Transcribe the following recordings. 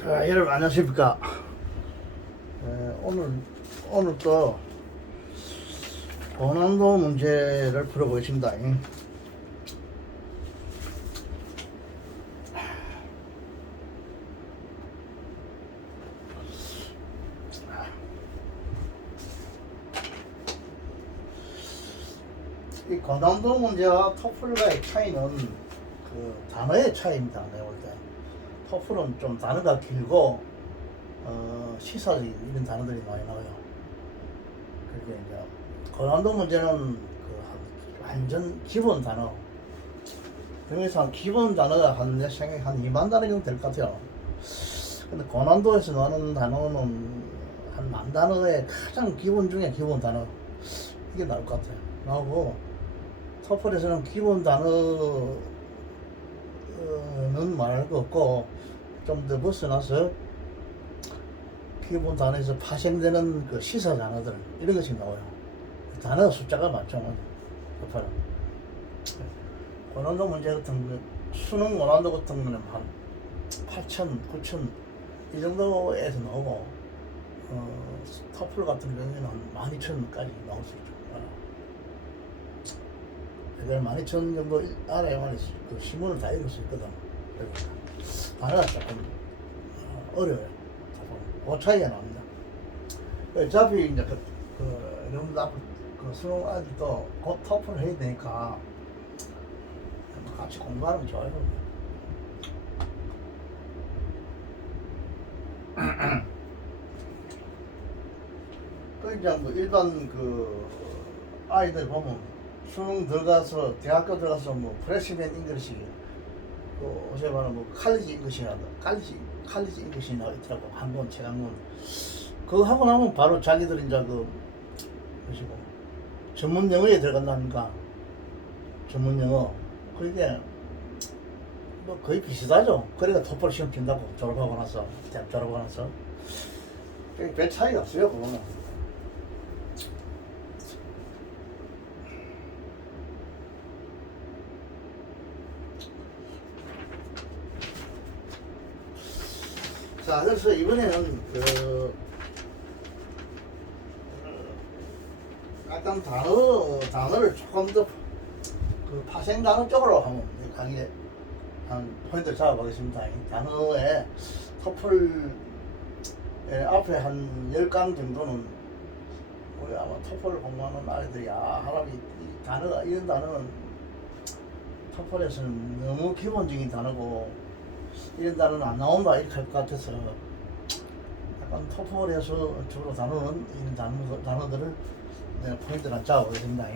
자, 여러분 안녕하십니까? 오늘 또 고난도 문제를 풀어보겠습니다. 이 고난도 문제와 토플과의 차이는 그 단어의 차이입니다. 내가 볼 때. 토플은 좀 단어가 길고 시사적 이런 단어들이 많이 나와요. 그리고 이제 고난도 문제는 그 완전 기본 단어. 그래서 기본 단어가 내 생각에 한 2만 단어 정도 될 것 같아요. 근데 고난도에서 나오는 단어는 한 1만 단어의 가장 기본 중에 기본 단어 이게 나올 것 같아요. 나오고 토플에서는 기본 단어는 말할 거 없고 좀 더 벗어나서 기본 단어에서 파생되는 그 시사 단어들 이런 것이 나와요. 단어 숫자가 많죠. 토플은 고난도 문제 같은 거 수능 고난도 같은 거는 한 8천, 9천 이 정도에서 나오고 토플 같은 경우에는 한 12,000까지 나올 수 있죠. 그걸 12,000 정도 알아야만 그 신문을 다 읽을 수 있거든. 단어가 조금 어려워요. 그 차이가 납니다. 어차피 이제 여러분들 앞으로 그 수능 아직도 곧 토플을 해야 되니까 같이 공부하는 게 좋아요. 그 이제 뭐 일반 그 아이들 보면 수능 들어가서 대학교 들어가서 뭐 프레시맨 잉글리시 그 어제 말하는 뭐 칼리지 잉글리시나 칼리지 잉글리시 나와 있더라고. 한 권 책 한 권 그거 하고 나면 바로 자기들 이제 그 뭐시고 전문 영어에 들어간다니까. 전문 영어 그게 뭐 거의 비슷하죠. 그러니까 토플 시험 친다고. 졸업하고 나서 대학 졸업하고 나서 별 차이가 없어요. 그거는. 자, 그래서 이번에는 약간 단어를 조금 더 그 파생 단어 쪽으로 한번 강의에 한 포인트를 잡아보겠습니다. 단어에 토플 앞에 한 10강 정도는 우리 아마 토플을 공부하는 아이들이 하라비 이 단어가 이런 단어는 토플에서는 너무 기본적인 단어고 이런 단어는 안 나온다 이렇게 할 것 같아서 약간 토플에서 주로 다루는 이런 단어들을 내가 포인트를 한 잡아보겠습니다.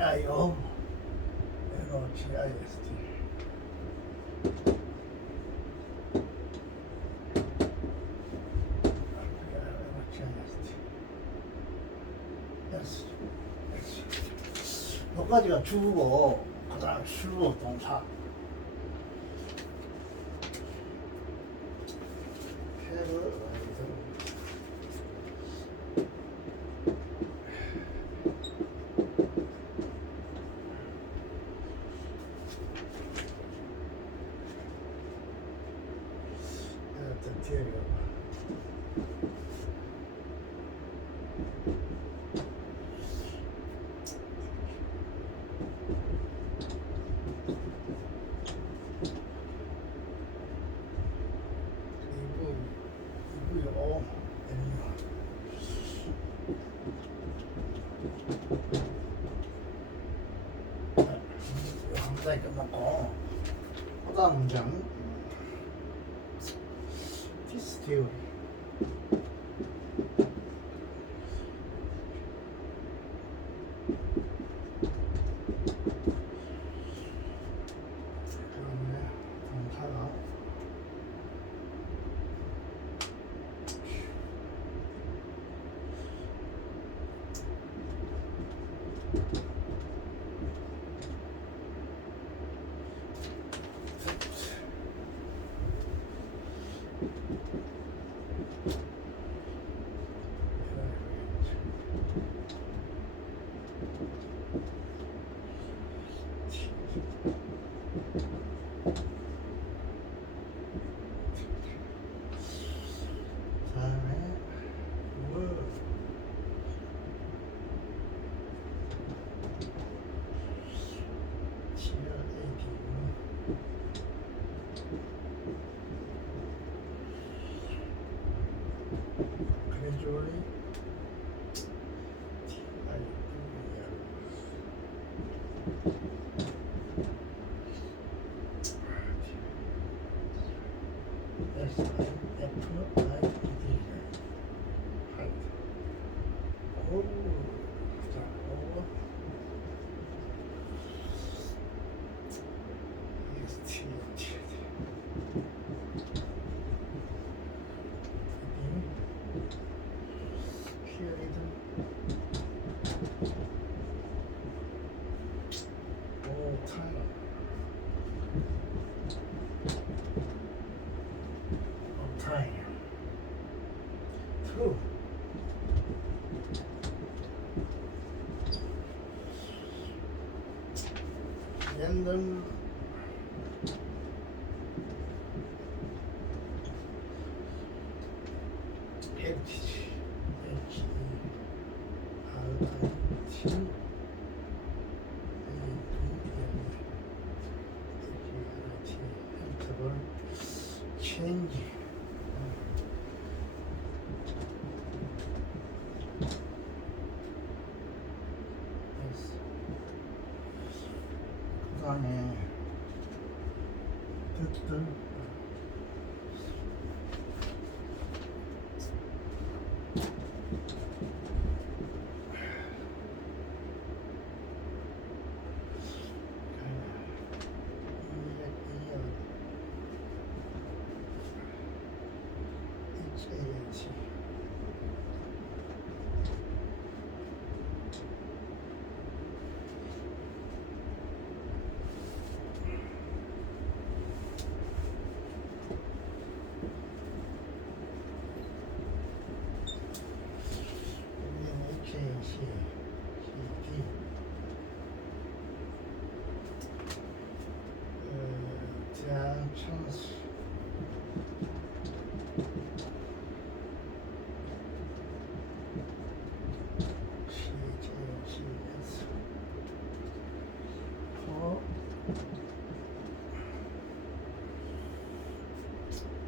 GIO GIST 여기까지가 주고 그 다음 주로 동사 재료. 이구요. 한 문장이 끝났고, 그다음 문장. This theory. 그다음에 동사가 다음에 물 gradually time. True. Random. Heritage. change. 그 다음에 뜻들 chance for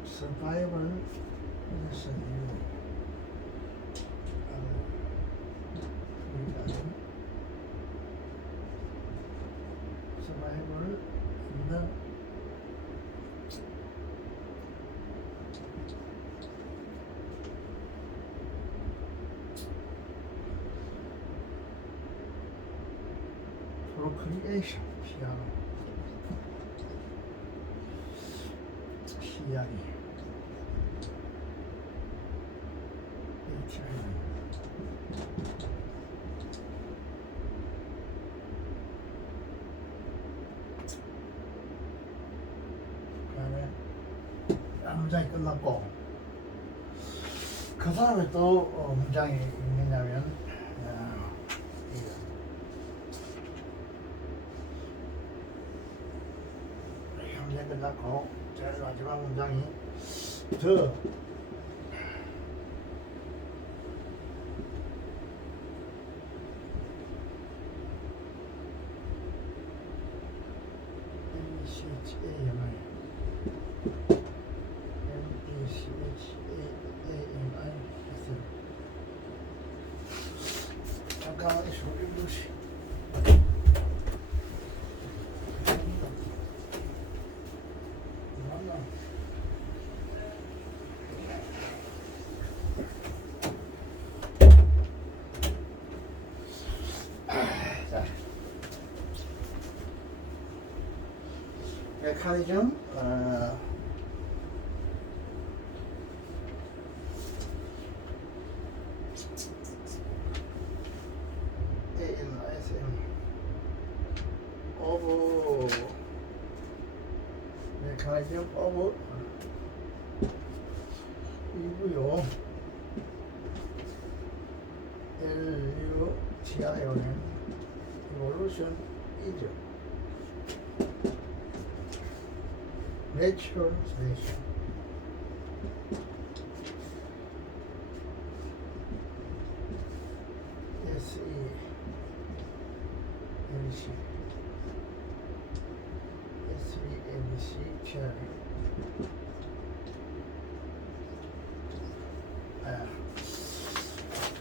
survival is a new survival in the procreation 희열이 그다음에 문장이 끝났고 그 다음에 또 문장이 있느냐면 문장 끝났고 제일 마지막 문장이 더 잠깐만 소리 두시. 자, 메커니즘 AMSM 오브 메커니즘 오브 이고요. LUTIO는 evolution is natural selection. SELC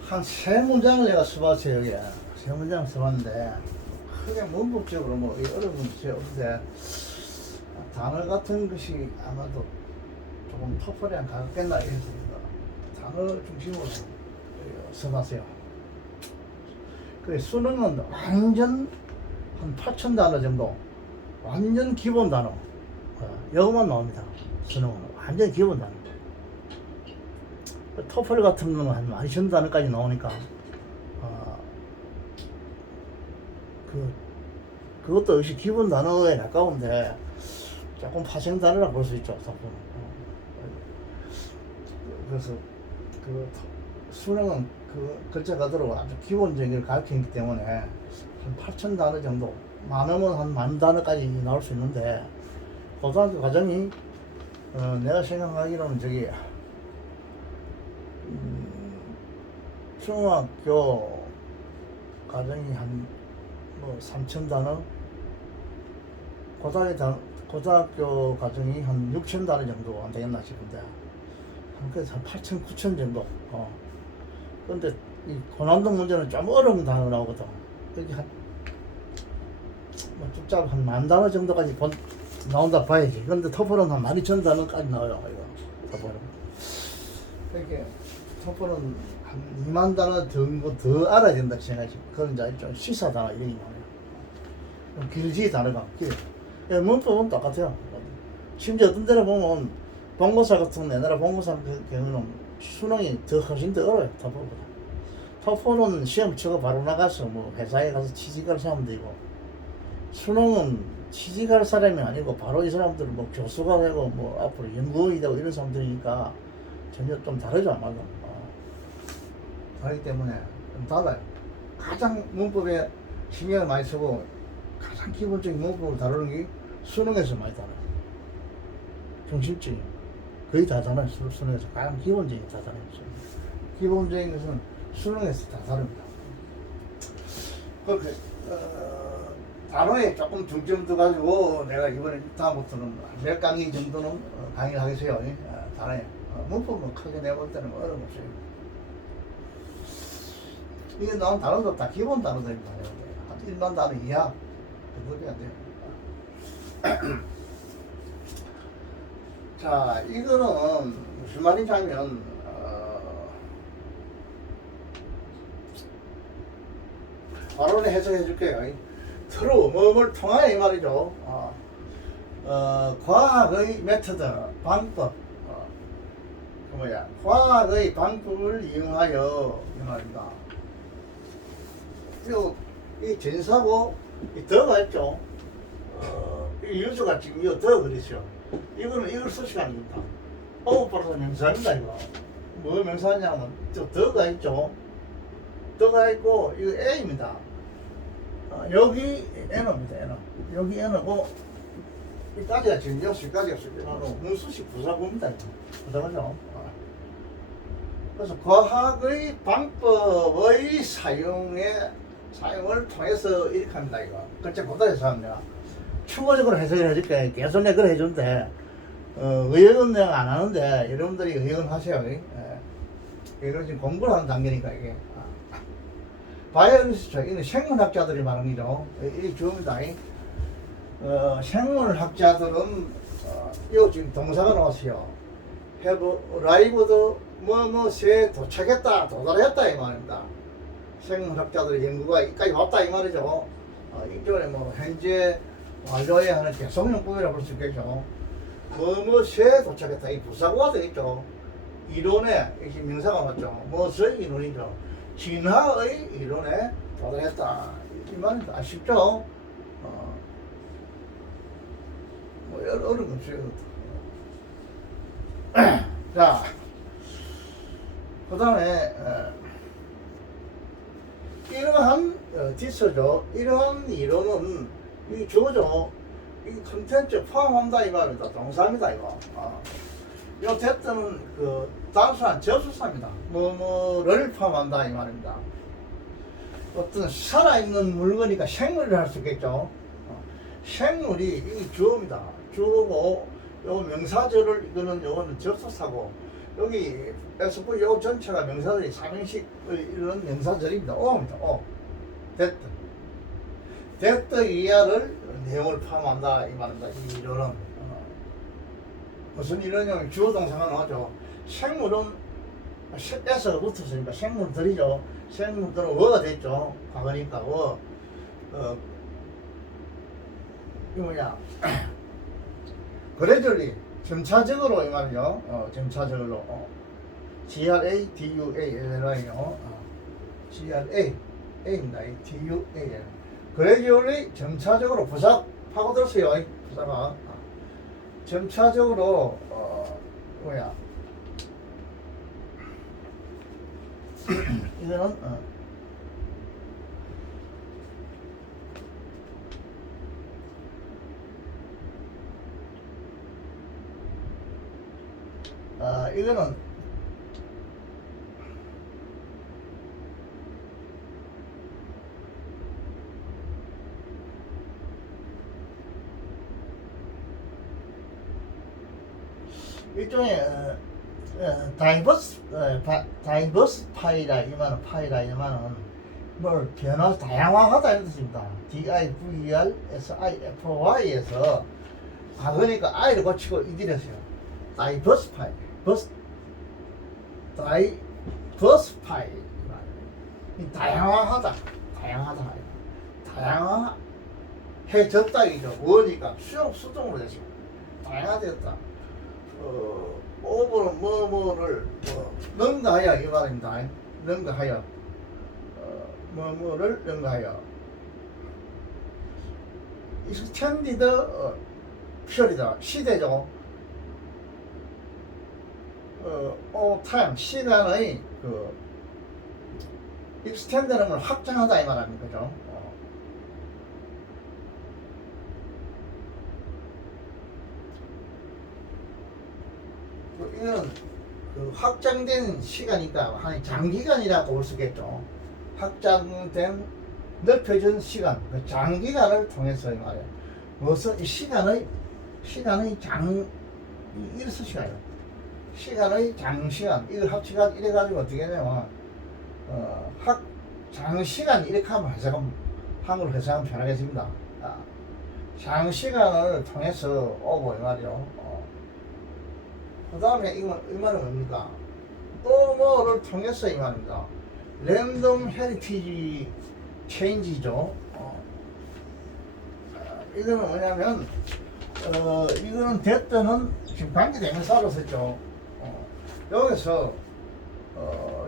한 세 문장을 내가 써봤어요. 여기 세 문장 써봤는데 크게 문법적으로 뭐 어려운 문제 없는데 단어 같은 것이 아마도 조금 토플이랑 가깝겠나 해서 단어 중심으로 써봤어요. 그 수능은 완전 한 8천 단어 정도 완전 기본 단어 영어만 나옵니다. 수능은 완전 기본 단어. 토플 같은 거는 한 12,000 단어까지 나오니까 그것도 역시 기본 단어에 가까운데 조금 파생 단어라고 볼 수 있죠. 토플은. 그래서 그 수능은 그 글자 그대로 아주 기본적인 걸 가르치기 때문에 한 8,000 단어 정도, 많으면 한 10,000 단어까지 나올 수 있는데 고등학교 과정이 내가 생각하기로는 저기 중학교 과정이 한 뭐 3,000 단어, 고등학교 과정이 한 6,000 단어 정도 안 되겠나 싶은데 그래서 한 8,000, 9,000 정도. 근데 이 고난도 문제는 좀 어려운 단어 나오거든. 여기 한 뭐 쭉잡 한 10,000 단어 정도까지 나온다 봐야지. 근데 토플은 한 12,000 단어까지 나와요. 이거 토플은. 이렇게 토플은 한 20,000 단어 정도 더 알아야 된다 생각하지. 그건 이제 좀 시사 단어 이런 게 나와요. 좀 길지 단어가. 문법은 똑같아요. 심지어 어떤 데를 보면 본고사 같은 옛날에 본고사 경우는 수능이 훨씬 더 어려워요. 토플보다. 토플은 시험 치고 바로 나가서 뭐 회사에 가서 취직할 사람도 있고, 수능은 취직할 사람이 아니고 바로 이 사람들은 뭐 교수가 되고 뭐 앞으로 연구원이 되고 이런 사람들이니까 전혀 좀 다르죠. 아마도. 다르기 때문에 좀 달라요. 가장 문법에 신경을 많이 쓰고 가장 기본적인 문법을 다루는 게 수능에서 많이 다뤄요. 중심적인 거의 다 다뤄요. 수능에서 가장 기본적인 다 다뤄요. 기본적인 것은 수능에서 다 다릅니다. 그렇게 단어에 조금 중점 둬가지고 내가 이번에 다음부터는 몇 강의 정도는 강의를 하겠어요. 단어에 문법은 크게 내볼 때는 어려움 없어요. 이게 나온 단어도 다 기본 단어들입니다. 한 1만 단어 이하 그것이 안 돼요. 자, 이거는 무슨 말이냐면 바로 해석해 줄게요. 서로 뭐뭘 통하여 이 말이죠. 과학의 메터드, 방법, 과학의 방법을 이용하여 이 말입니다. 그리고 이 전사고 이 더가 있죠. 이 유주가 지금 이거 더 그랬죠. 이거는 이걸 쓰시라는 겁니다. 플러스 명사입니다. 이거 뭐 명사냐면 저 더가 있죠. 더가 있고 이거 A입니다. 여기 N입니다. N. 여기 N이고 이까지가 지금 6시까지가 수준으로 문수시 부사고입니다. 부사고죠. 그래서 과학의 방법의 사용을 통해서 이렇게 합니다. 이거 글자 고도에서 합니다. 추가적으로 해석을 해줄게. 계속 내가 그걸 해준대. 의역은 내가 안 하는데 여러분들이 의역은 하세요. 이거 지금 공부를 하는 단계니까 이게. 바이오리스트, 이는 생물학자들이 말하는 거죠. 이 주어입니다. 생물학자들은 이거 지금 동사가 나왔어요. have arrived 뭐뭐에 도착했다, 도달했다 이 말입니다. 생물학자들의 연구가 여기까지 왔다 이 말이죠. 이쪽에 뭐 현재 완료해야 하는 계속용법이라고 볼 수 있겠죠. 뭐뭐에 도착했다 이 부사고가 되겠죠. 이론에 이 명사가 맞죠. 무엇의 이론이죠. 진화의 이론에 도달했다 이 말입니다. 아쉽죠? 뭐 어려운 건 없어요. 자, 그 다음에 이러한 디스죠. 이러한 이론은 이 주어죠. 이 컨텐츠 포함한다 이 말입니다. 동사입니다 이거. 요 대트는 그 단순한 접수사입니다. 뭐뭐를 포함한다 이 말입니다. 어떤 살아있는 물건이니까 생물을 할 수 있겠죠. 생물이 이 주어입니다. 주어고 요 명사절을 이거는 요거는 접수사고 여기 SV 요 전체가 명사들이 삼행식 이런 명사절입니다. 오입니다. 오. 됐다. 됐다 이하를 내용을 포함한다 이 말입니다. 이 이론은 무슨 이론이냐면 주어 동사가 나오죠. 생물은 S가 붙었으니까 생물들이죠. 생물들은 어가 됐죠. 과거니까 이거 뭐냐 그래저리 점차적으로 이 말이죠. 점차적으로 GRA, DUA, LLI요. GRA, A입니다. DUA. 그래저리 점차적으로 부사 파고들었어요. 부사가 점차적으로 뭐야 이거는 이거는 일종의 다이버스파이라 이만은 파이라 이만은 뭘 다양화하다 이런 뜻입니다. DIVERSIFY에서 그러니까 I를 고치고 이들였어요. 다이버스파이 다양화하다 다양화해졌다 이죠. 뭐니까 수동으로 됐어. 다양화되었다. 오버는 뭐뭐를 능가하여 이 말입니다. 능가하여 뭐뭐를 능가하여 익스텐디드 피어리다 시대죠. 타임 시간의 그 익스텐드는 걸 확장하다 이 말입니다. 그죠? 이거는 그 확장된 시간이니까 한 장기간이라고 볼 수 있겠죠. 확장된 넓혀진 시간, 그 장기간을 통해서 이 말이에요. 무슨 이 시간의 이래서 시간의 장시간 이걸 합치가 이래 가지고 어떻게 되냐면 장시간 이렇게 하면 해석은 한국어로 해석하면 편하겠습니다. 장시간을 통해서 오고 이 말이요. 그 다음에 이 말은 뭡니까? 또 뭐를 통해서 이 말입니다. 랜덤 헤리티지 체인지죠. 이거는 뭐냐면 이거는 됐다는 지금 관계대명사로 썼죠. 여기서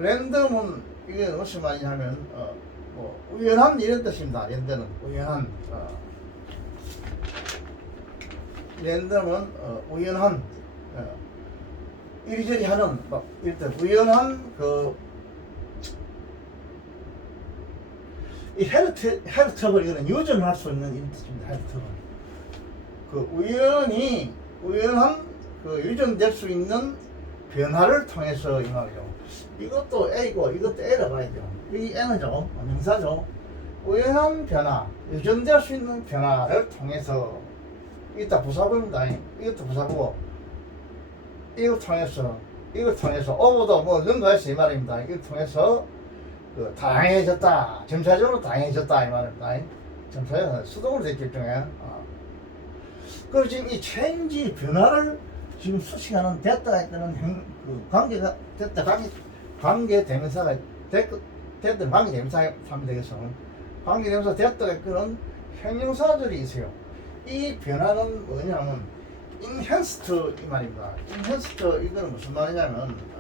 랜덤은 이게 무슨 말이냐면 뭐 우연한 이런 뜻입니다. 랜덤은 우연한 랜덤은 우연한 이리저리 하는 일단 우연한 이 헤르트를 이거는 유전을 할 수 있는 이런 뜻입니다. 헤르트는 그 우연한 그 유전될 수 있는 변화를 통해서 이 말이죠. 이것도 A고 이것도 A라 봐야 돼요. 여기 N이죠. 명사죠. 우연한 변화, 유전될 수 있는 변화를 통해서 이따 부사부입니다. 이것도 부사부고 이걸 통해서 오버도 뭐 능가해서 이 말입니다. 이걸 통해서 그 다양해졌다. 점차적으로 다양해졌다 이 말입니다. 점차적으로 수동으로 됐기 때문에 그리고 지금 이 체인지 변화를 지금 수식하는 됐다 했다는 그 관계가 됐다 관계 대명사가 됐든 관계 대명사 하면 되겠어. 관계 대명사 됐다 했다는 형용사들이 있어요. 이 변화는 뭐냐면 enhanced 이 말입니다. enhanced 이거는 무슨 말이냐면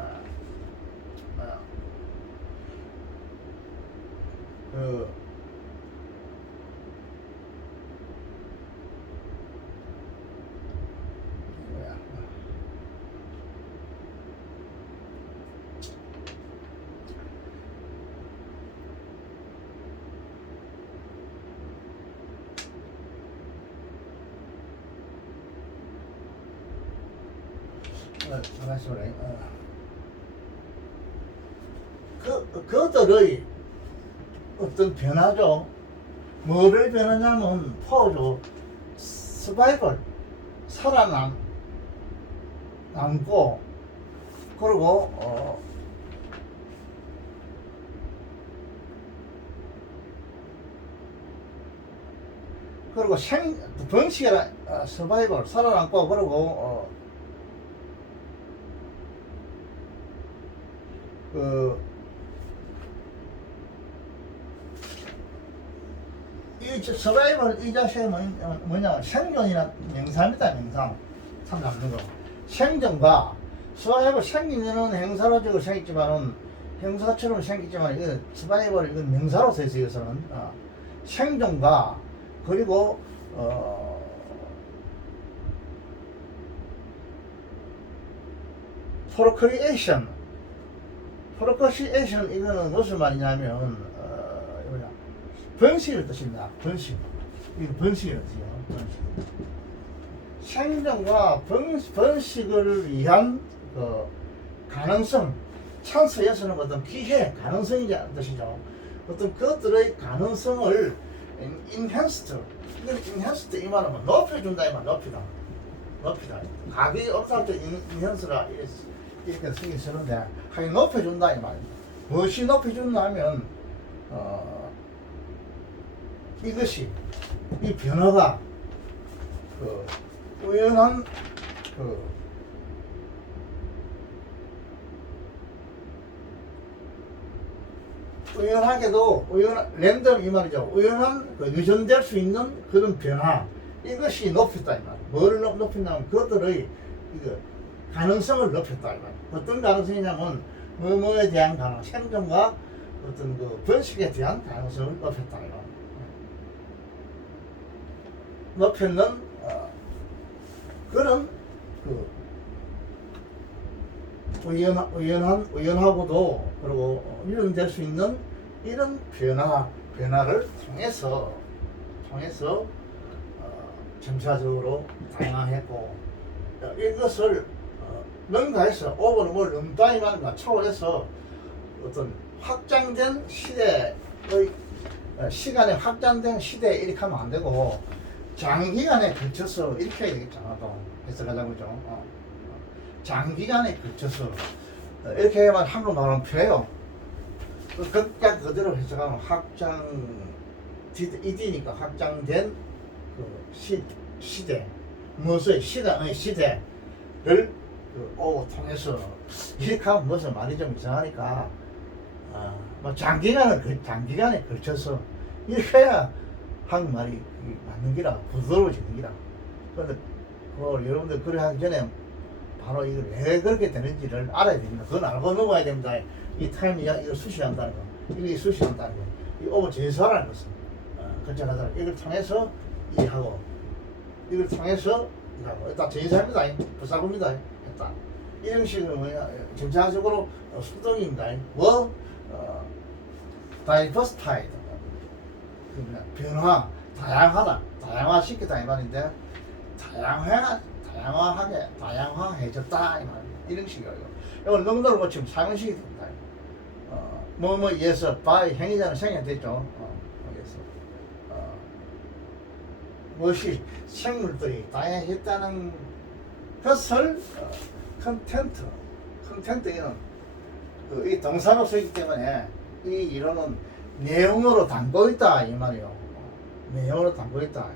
그들의 어떤 변화죠. 뭐를 변하냐면 포죠. 서바이벌 살아남고 그리고 그리고 번식이라 서바이벌 살아남고 그리고 이 서바이벌 이 자체가 뭐냐면 생존이나 명사입니다. 명상 참 남는 거. 생존과 서바이벌 생기는 행사로 생겼지만은 형사처럼 생겼지만 이거 서바이벌 이건 명사로 써 있어요. 이것은 생존과 그리고 프로크리에이션 이거는 무슨 말이냐면 번식을 뜻입니다. 번식. 이거 번식을 뜻이요. 번식. 생존과 번식을 위한 그 가능성, 찬스에서는 어떤 기회, 가능성이라는 뜻이죠. 어떤 것들의 가능성을 enhanced, 이건 enhanced 이 말은 높여준다 이 말, 높이다. 가격이 없을 때 enhance라 이렇게 쓰기 쓰는데 하여 높여준다 이 말입니다. 무엇이 높여준다 하면 이것이 이 변화가 그 우연한 우연하게도 랜덤 이 말이죠. 우연한 유전될 수 있는 그런 변화 이것이 높였다 이 말. 뭘 높였냐면 그들의 가능성을 높였다 이 말. 어떤 가능성이냐면 뭐뭐에 대한 가능성, 생존과 어떤 그 번식에 대한 가능성을 높였다 이 말. 높였는 그런 그 우연하고도 그리고 유전될 수 있는 이런 변화를 통해서 점차적으로 다양화했고 이것을 능가해서 오버는 뭘 넘다이 말입니다. 초월해서 어떤 확장된 시대의 시간에 확장된 시대에 이렇게 하면 안 되고 장기간에 걸쳐서 이렇게 해야 되겠잖아. 또 해석하자고죠. 장기간에 걸쳐서 이렇게 해야만 한국 말하면 편해요. 그냥 그대로 해석하면 이디니까 확장된 그 시대, 무엇의 시대를 통해서 이렇게 하면 무슨 말이 좀 이상하니까 뭐 장기간에 걸쳐서 이렇게 해야 한국말이 맞는 기라 부드러워지는 기라. 그런데 여러분들 그래 하기 전에 바로 이걸 왜 그렇게 되는지를 알아야 됩니다. 그건 알고 넘어가야 됩니다. 이 타임이 이걸 수시한다는 거, 이게 수시한다는 거, 이 오버 제서라는 것은 건전하다. 이걸 통해서 이해하고, 이걸 통해서 이해하고, 일단 제사입니다. 부사구입니다. 일단 이런 식으로 뭐냐, 점차적으로 수동입니다. diversified, 변화, 다양화시키다 이 말인데. 다양화해졌다 이 말이야. 이런 식이에요. 이건 농도를 고치면 상식이 된다. 뭐뭐에서 바의 행위자는 생략됐죠. 여기서 무엇이 생물들이 다양했다는 것을 컨텐트에는 이 동사가 쓰기 때문에 이 이론은 내용으로 담고 있다 이 말이에요. 내용으로 담고 있다.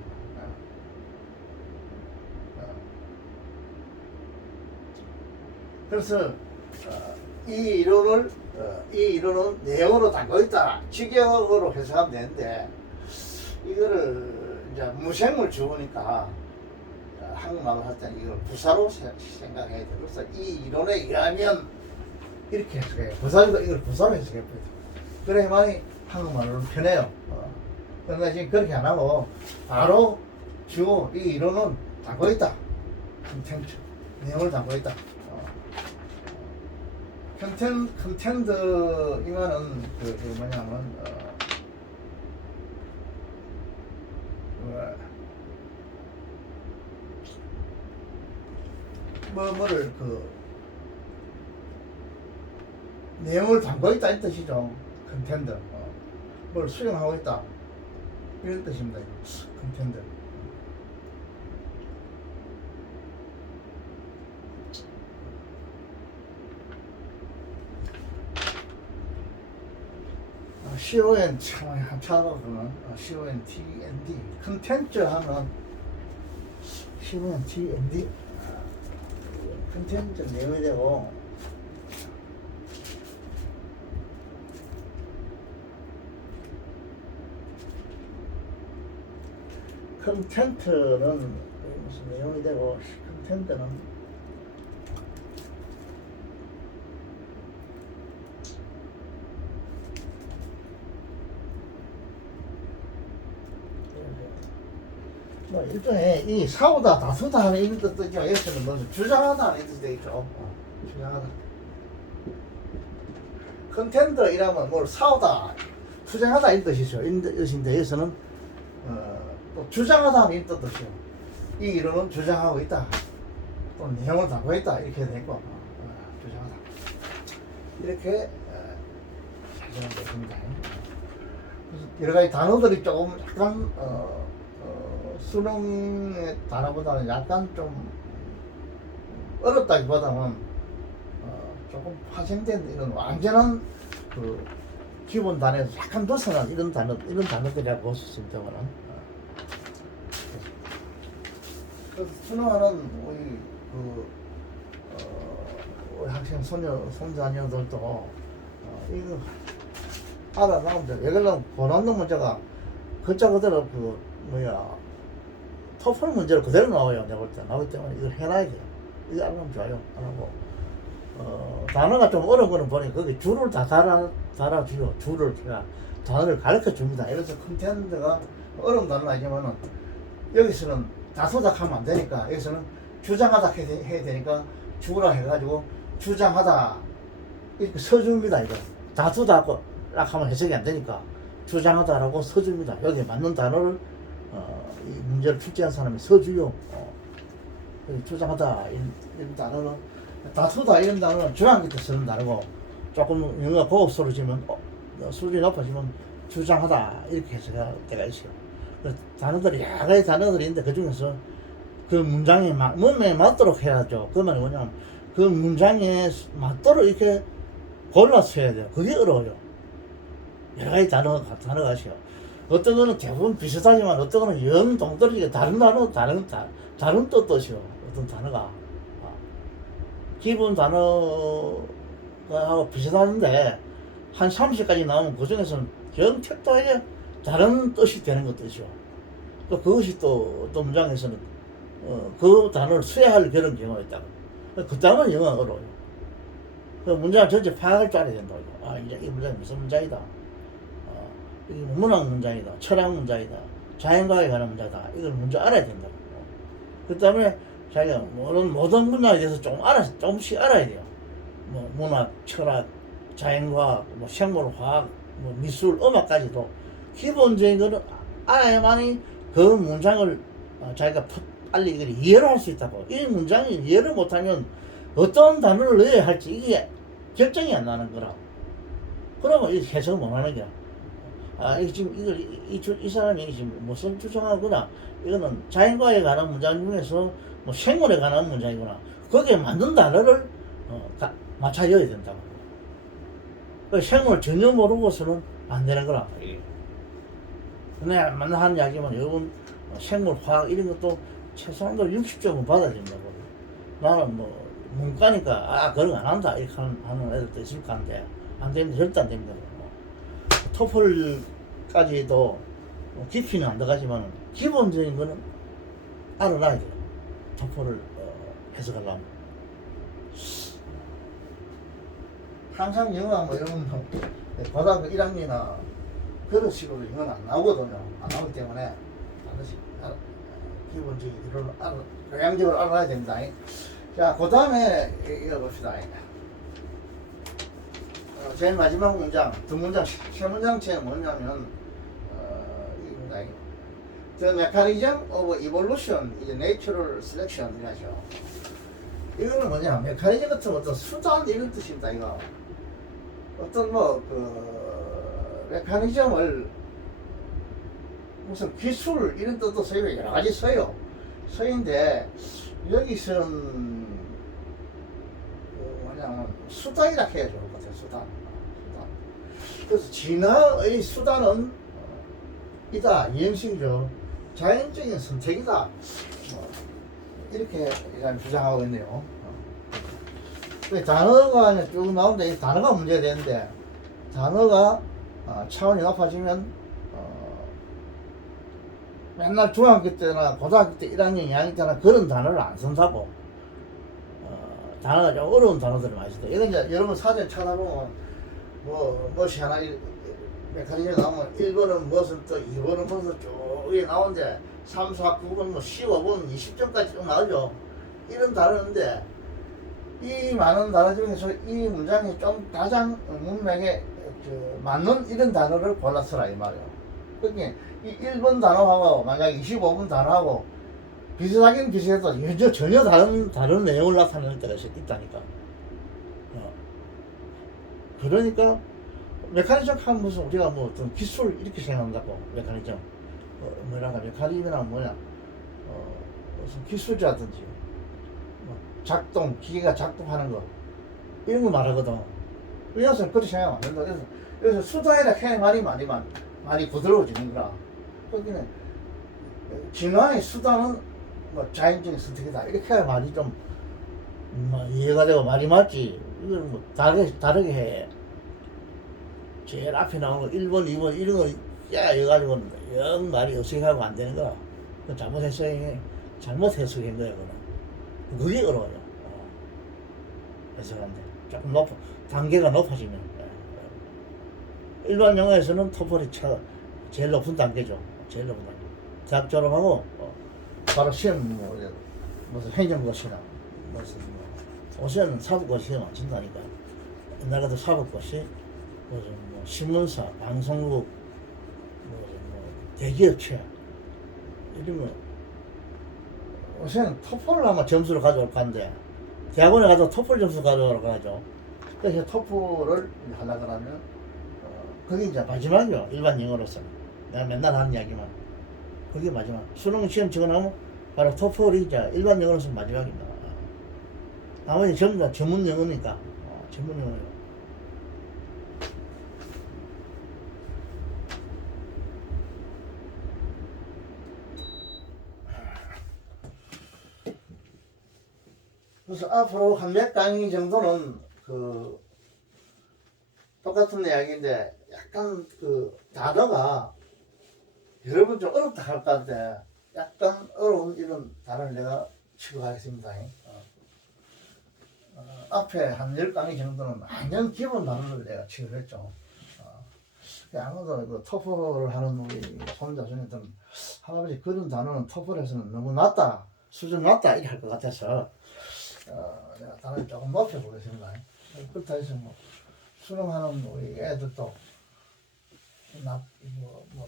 그래서 이 이론은 내용으로 담고 있다. 직역으로 해석하면 되는데 이거를 이제 무생물 주어니까 한국말로 할 때는 이걸 부사로 생각해야 돼. 그래서 이 이론에 의하면 이렇게 해석해요. 부사도 이걸 부사로 해석해버려요. 그래야만이 한국말로는 편해요. 그런데 지금 그렇게 안 하고 바로 주어 이 이론은 담고 있다. 컨텐츠 내용을 담고 있다. 컨텐츠 이거는 그 뭐냐면 뭐를 내용을 담고 있다 이 뜻이죠. 컨텐츠 뭘 수용하고 있다 이런 뜻입니다. 컨텐츠. CON 참 찾아보면 CONTND 컨텐츠 하면 CONTND 컨텐츠 내용이 되고 컨텐츠는 무슨 내용이 되고 컨텐츠는 뭐 일종의 이 사오다 다투다 하는 이런 뜻이죠. 여기서는 뭐 주장하다 하는 뜻이 되겠죠. 주장하다. 컨텐더 이라면 뭘 사오다 주장하다 이런 뜻이죠. 이런 뜻인데 여기서는 또 주장하다 하는 이런 뜻이죠. 이 이론은 주장하고 있다. 또 내용을 담고 있다 이렇게 되고 주장하다 이렇게 사용하면 됩니다. 여러 가지 단어들이 조금 약간 수능의 단어보다는 약간 좀 어렵다기보다는 조금 파생된 이런 완전한 그 기본 단어에서 약간 벗어난 이런 단어들이라고 볼 수 있습니다만 그래서 수능하는 우리 학생 손자녀들도 이거 알아나오면 돼. 왜 그러냐면 고난도 문제가 글자 그대로 토플 문제로 그대로 나와요. 내가 볼 때 나오기 때문에 이걸 해놔야 돼요. 이거 알면 좋아요. 안 하고 단어가 좀 어려운 거는 보니 거기 줄을 다 달아줘요. 줄을 제가 단어를 가르쳐 줍니다. 이래서 컨텐츠가 어려운 단어가 아니지만은 여기서는 다투다 하면 안 되니까 여기서는 주장하다 해야 되니까 주라 해가지고 주장하다 이렇게 써줍니다. 이거 다투다 하고 락 하면 해석이 안 되니까 주장하다라고 써줍니다. 여기에 맞는 단어를 이 문제를 출제한 사람이 써주요. 주장하다 이런 단어는 다투다 이런 단어는 주장기 때 쓰는 단어고 조금 영어가 고급스러워지면 수준이 높아지면 주장하다 이렇게 해석할 때가 있어요. 단어들이 여러 가지 단어들이 있는데 그 중에서 그 문장에 문맥에 맞도록 해야죠. 그 말이 뭐냐면 그 문장에 맞도록 이렇게 골라서 해야 돼요. 그게 어려워요. 여러 가지 단어가 있어요. 어떤 거는 대부분 비슷하지만 어떤 거는 영 동떨어지게 다른 단어, 다른 뜻이요. 어떤 단어가. 기본 단어가 하고 비슷하는데 한 30가지 나오면 그 중에서는 영 택도하게 다른 뜻이 되는 것이죠. 또 그것이 또 어떤 문장에서는 그 단어를 수혜할 그런 경우가 있다고. 그 단어는 영어가 어려워요. 그 문장을 전체 파악할 줄 알아야 된다고. 이제 이 문장이 무슨 문장이다. 이게 문학 문장이다, 철학 문장이다, 자연과학에 관한 문장이다. 이걸 먼저 알아야 된다고. 그 다음에 자기가 모든 문장에 대해서 조금씩 알아야 돼요. 뭐 문학, 철학, 자연과학, 뭐 생물화학, 뭐 미술, 음악까지도 기본적인 거는 알아야만이 그 문장을 자기가 빨리 이걸 이해를 할 수 있다고. 이 문장이 이해를 못하면 어떤 단어를 넣어야 할지 이게 결정이 안 나는 거라. 그러면 이 해석을 못 하는 거야. 아, 이거 지금 이 사람이 지금 무슨 주장하거나 이거는 자연과에 관한 문장 중에서 뭐 생물에 관한 문장이구나. 거기에 맞는 단어를 맞춰줘야 된다고. 생물 전혀 모르고서는 안 되는 거라. 내가 맨날 하는 이야기만 여러분 생물, 화학 이런 것도 최소한도 60점은 받아야 된다고. 나는 뭐 문과니까 그런 거 안 한다 이렇게 하는 애들도 있을 거 한데 안 됩니다. 절대 안 됩니다. 토플까지도 깊이는 안 들어가지만 기본적인 거는 알아놔야 돼요. 토플을 해석하려면. 항상 영어 뭐 이런 고등학교 1학년이나 그런 식으로 영어는 안 나오거든요. 안 나오기 때문에 반드시 기본적인 이론을 요양적으로 알아야 됩니다. 자, 그 다음에 읽어봅시다. 제일 마지막 문장, 두 문장, 세 문장째는 뭐냐면, 이겁니다. The mechanism of evolution is natural selection 이라죠. 이거는 뭐냐, 메커니즘 같은 어떤 수단 이런 뜻입니다, 이거. 어떤 메커니즘을 무슨 기술 이런 뜻도 써요. 여러 가지 써요. 써인데, 여기서는, 뭐냐면, 수단이라 해야 좋을 것 같아요, 수단. 그래서 진화의 수단은 이다, 이행식이죠. 자연적인 선택이다. 이렇게 주장하고 있네요. 단어가 쭉 나오는데 이 단어가 문제가 되는데 단어가 차원이 높아지면 맨날 중학교 때나 고등학교 때 1학년, 2학년 때나 그런 단어를 안 쓴다고. 단어가 좀 어려운 단어들을 많이 쓴다. 이건 이제 여러분 사전 찾아보면 무엇이 하나 메커니즘이 나오면 1번은 무엇을 또 2번은 무엇을 쭉 나오는데 3, 4, 9번, 15번, 20점까지 쭉 나오죠. 이런 단어인데 이 많은 단어 중에서 이 문장이 좀 가장 문맥에 맞는 이런 단어를 골라서라 이 말이에요. 그러니까 이 1번 단어하고 만약 25번 단어하고 비슷하긴 비슷해도 전혀 다른 내용을 나타내는 때가 있다니까. 그러니까 메커니즘 하면 무슨 우리가 뭐 어떤 기술 이렇게 생각한다고. 메커니즘 뭐랄까 메커니즘이란 뭐냐 무슨 기술자든지 작동, 기계가 작동하는 거 이런 거 말하거든. 여기서는 그렇게 생각하면 안 된다. 그래서 수다에다 해야 많이 부드러워지는 거라. 거기는 진화의 수단은 자연적인 선택이다 이렇게 해야 말이 좀 이해가 되고 말이 맞지. 이건 뭐 다르게 해. 제일 앞에 나오는 거 1번, 2번 이런 거 이래가지고는 영 말이 어색하고 안 되는 거야. 잘못 해석한 거야. 그게 어려워요. 해석하는데 조금 단계가 높아지면. 일반 영어에서는 토플이 제일 높은 단계죠. 제일 높은 단계. 대학 졸업하고 바로 시험 무슨 행정고시나 무슨 요새는 사법고시 시험 안 친다니까. 옛날 같은 사법고시 무슨 신문사, 방송국, 대기업체 이런 거 요새는 토플을 아마 점수를 가져올 건데 대학원에 가서 토플 점수 가져오라고 하죠. 그래서 토플을 하려고 하면 그게 이제 마지막이요. 일반 영어로서는 내가 맨날 하는 이야기만 그게 마지막. 수능 시험 치고 나면 바로 토플이 이제 일반 영어로서는 마지막입니다. 나머지 전부 다 전문 영어니까 전문 영어요. 그래서 앞으로 한 몇 강의 정도는 똑같은 이야기인데 약간 단어가 여러분 좀 어렵다 할 것 같은데 약간 어려운 이런 단어를 내가 취급하겠습니다. 앞에 한 10강의 정도는 완전 기본 단어를 내가 취급했죠. 아무도 토플을 하는 우리 손자 중에서는 할아버지 그런 단어는 토플에서는 너무 낮다, 수준 낮다 이렇게 할 것 같아서 내가 단어를 조금 높여보겠습니다. 그렇다 해서 수능하는 우리 애들도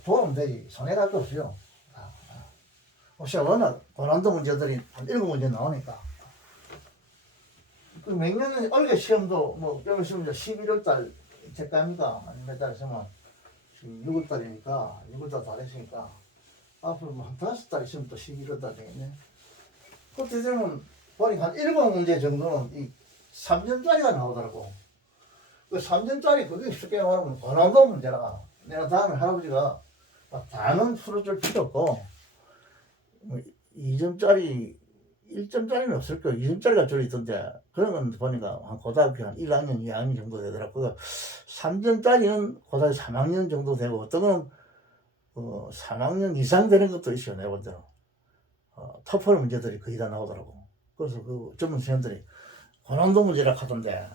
도움 되지 손해갈 거 없어요. 혹시 워낙 고난도 문제들이 한 7문제 나오니까. 그 맹년에 올해 시험도 뭐, 여기 시험 11월 달 제까입니까? 아니면 몇 달에 시험은 지금 6월 달이니까, 6월 달 다 됐으니까, 앞으로 뭐 한 5달 있으면 또 11월 달 되겠네. 그때 되면, 보니까 한 7문제 정도는 이 3점짜리가 나오더라고. 그 3점짜리 그게 쉽게 말하면 고난도 문제라. 내가 다음에 할아버지가 다는 풀어줄 필요 없고, 뭐 2점짜리, 1점짜리는 없을 거예요. 2점짜리가 주로 있던데, 그런 건 보니까 한 고등학교 한 1학년, 2학년 정도 되더라고요. 3점짜리는 고등학교 3학년 정도 되고, 어떤 건 3학년 이상 되는 것도 있어요, 내가 볼 때는. 토플 문제들이 거의 다 나오더라고. 그래서 그 전문 시험들이 고난도 문제라 하던데,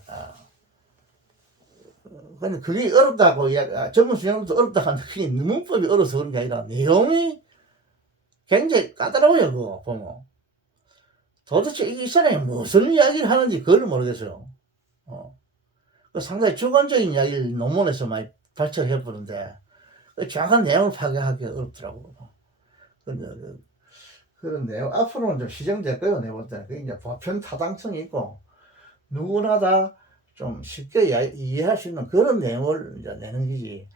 근데 그게 어렵다고, 전문 시험도 어렵다고 하는데, 그게 문법이 어려서 그런 게 아니라, 내용이 굉장히 까다로워요, 그거 보면. 도대체 이 사람이 무슨 이야기를 하는지 그걸 모르겠어요. 상당히 주관적인 이야기를 논문에서 많이 발췌해 보는데, 정확한 내용을 파악하기 어렵더라고. 근데 그런 내용, 앞으로는 좀 시정될 거예요, 내가 볼 때는. 그게 이제 보편 타당성이 있고, 누구나 다 좀 쉽게 이해할 수 있는 그런 내용을 이제 내는 거지.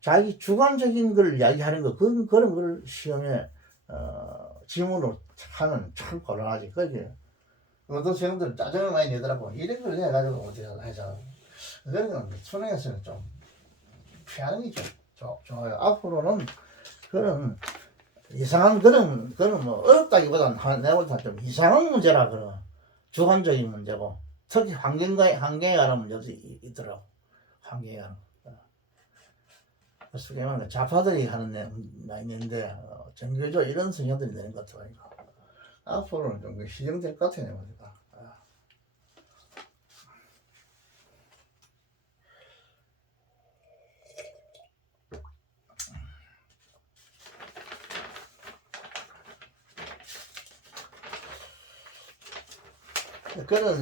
자기 주관적인 걸 이야기하는 거, 그런 걸 시험에, 지문으로 하면 참 곤란하지. 그게 어떤 시험들은 짜증을 많이 내더라고. 이런 걸 내가지고 어떻게 해서. 그런 건 수능에서는 좀 피하는 게 좋아요. 앞으로는 그런 이상한 그런 뭐 어렵다기보다는 내가 볼 때 좀 이상한 문제라 그런 주관적인 문제고, 특히 환경에 관한 문제도 있더라고. 환경에 관한. 쉽게 말하면 좌파들이 하는 내 많이 있는데, 정교조 이런 성향들이 내는 것 같으니까 앞으로는 좀 시정될 것 같아요, 보니까.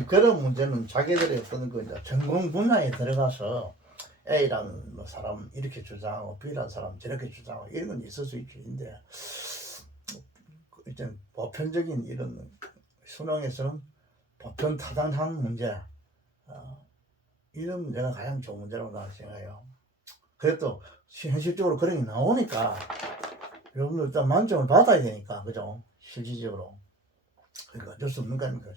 그런 문제는 자기들의 어떤 그 이제 전공 분야에 들어가서 A라는 뭐 사람 이렇게 주장하고 B라는 사람 저렇게 주장하고 이런 건 있을 수 있는데, 일단 보편적인 이런 수능에서는 보편 타당한 문제, 이런 문제가 가장 좋은 문제라고 나는 생각해요. 그래도 현실적으로 그런 게 나오니까 여러분들 일단 만점을 받아야 되니까, 그죠? 실질적으로. 그러니까 어쩔 수 없는 거 아닙니까?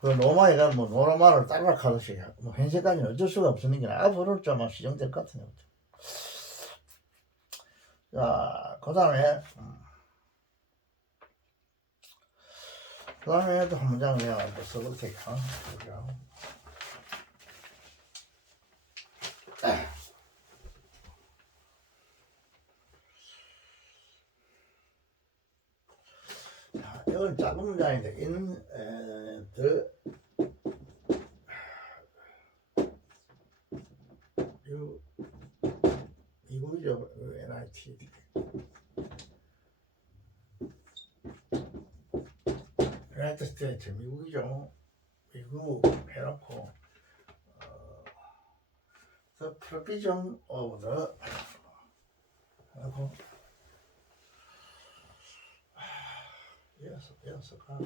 그 로마에가 뭐 로마를 따라가듯이 뭐 현재까지는 어쩔 수가 없는 게 앞으로 좀 시정될 것 같은데. 자, 그 다음에 또 한 문장 내가 또 써볼 테니까. 그죠? 자, 이건 작은 문장인데 미국이죠. NIT. 유나이티드 스테이트, 미국이죠. 미국 해놓고 the provision of the 하고 이었을까?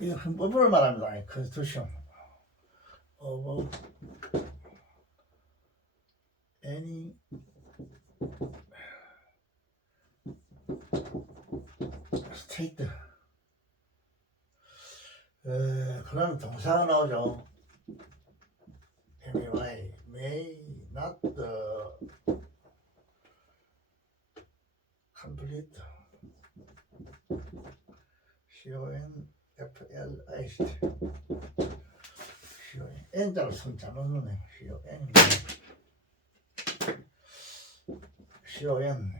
이거 헌법을 말합니다. Constitution of any state. 그러면 동사가 나오죠. may not complete CONFLIST. N자로 손 잘못 넣네. CON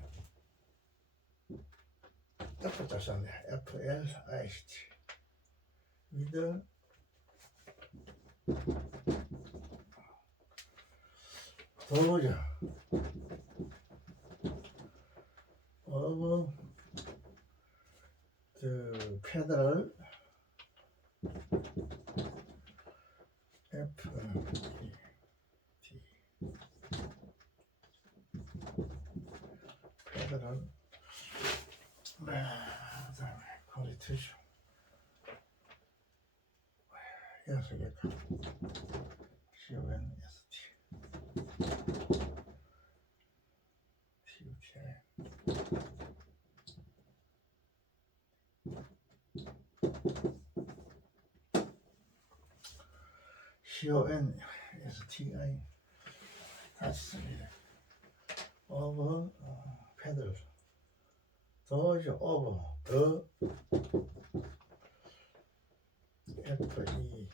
F자 썼네. FLIST with 도저 of the federal F T federal constitution 여섯 개가 CONST CONSTI 다시 씁니다. of federal doge of the FEDERAL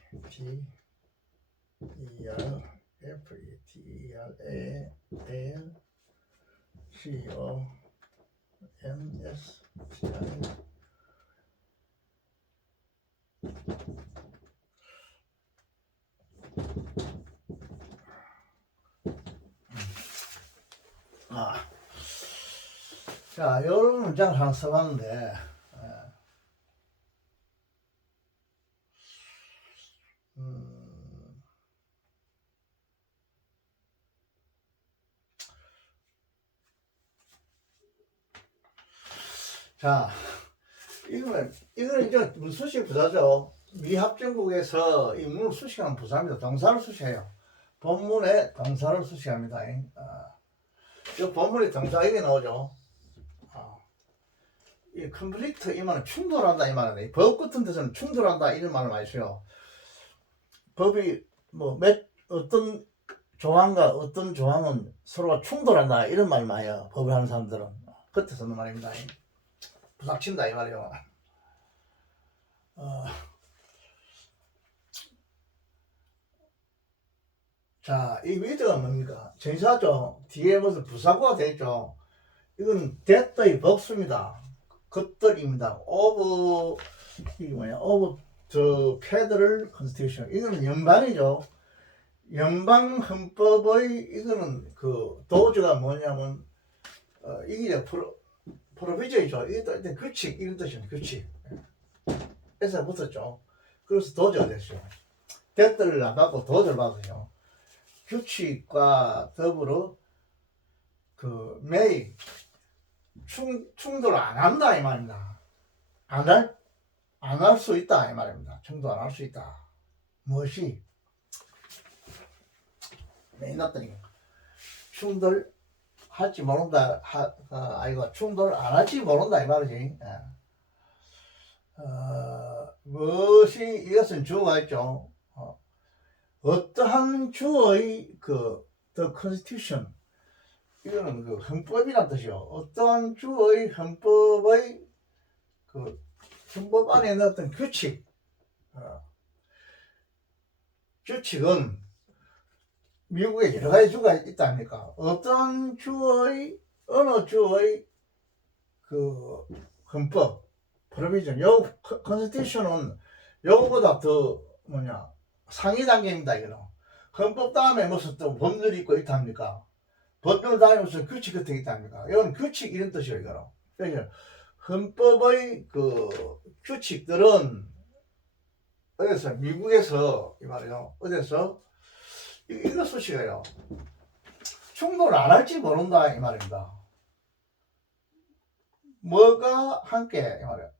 자, 요런 문장을 하나 써봤는데, 자, 이거는 이제 수식 부사죠. 미 합정국에서 이 문을 수식하는 부사입니다. 동사를 수식해요. 본문에 동사를 수식합니다. 이 본문에 동사 이게 나오죠. 이 컨플릭트 이 말은 충돌한다 이 말이네. 법 같은 데서는 충돌한다 이런 말을 많이 써요. 법이 뭐 어떤 조항과 어떤 조항은 서로가 충돌한다 이런 말 많이 해요. 법을 하는 사람들은 그때 쓰는 말입니다. 부닥친다 이 말이에요. 자, 이 위드가 뭡니까? 전사죠. 뒤에 무슨 부사구가 되죠. 이건 that의 복수입니다. 것들입니다. of 이게 뭐야? of the federal constitution. 이거는 연방이죠. 연방 헌법의 이거는 그 도저가 뭐냐면 이게 프로비저이죠. 이게 또 일단 규칙 이런 뜻입니다. 규칙. 에서 붙었죠. 그래서 도저가 됐어요. that를 안 받고 도저를 받으요. 규칙과 더불어 그 may 충돌 안 한다 이 말입니다. 안 할 수 있다 이 말입니다. 충돌 안 할 수 있다. 무엇이 may nothing 충돌 할지 모른다 아이고 충돌 안 할지 모른다 이 말이지. 무엇이 이것은 주어가 있죠. 어떠한 주어의 그 the constitution 이거는 그 헌법이란 뜻이요. 어떠한 주어의 헌법의 그 헌법 안에 있는 어떤 규칙, 규칙은 미국에 여러 가지 주가 있다 아닙니까? 어떠한 주어의 어느 주어의 그 헌법, 프로비전, 요 컨스티튜션은 요거보다 더 상위 단계입니다. 이거는 헌법 다음에 무슨 또 법률이 있고 있다 합니까? 법률 다음에 무슨 규칙 같은 게 있다 합니까? 이건 규칙 이런 뜻이에요. 이거는 그래서 헌법의 그 규칙들은 어디서 미국에서 이 말이요. 어디서 이거 수식해요. 충돌 안 할지 모른다 이 말입니다. 뭐가 함께 이 말이야.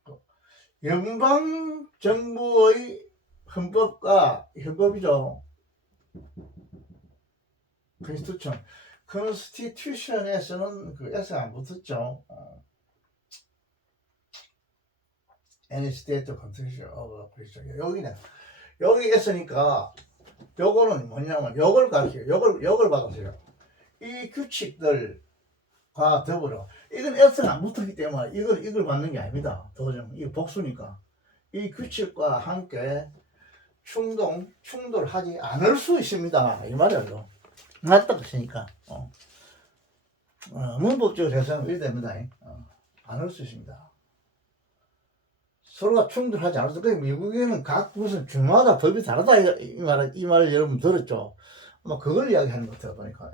연방 정부의 헌법과 헌법이죠. 컨스티튜션에서는 그 S가 안 붙었죠. Any state constitution of 여기는 여기 S니까 요거는 뭐냐면 요걸 가르쳐요. 요걸 받았어요. 이 규칙들과 더불어 이건 S가 안 붙었기 때문에 이걸 받는 게 아닙니다. 도전 이거 복수니까 이 규칙과 함께 충돌하지 않을 수 있습니다. 이 말이에요. 맞다 그러니까 문법적으로 해석은 이래 됩니다. 안 할 수 있습니다. 서로가 충돌하지 않아서 그 미국에는 각 무슨 주마다 법이 다르다 이 말을 여러분 들었죠. 뭐 그걸 이야기하는 것 같아요 보니까.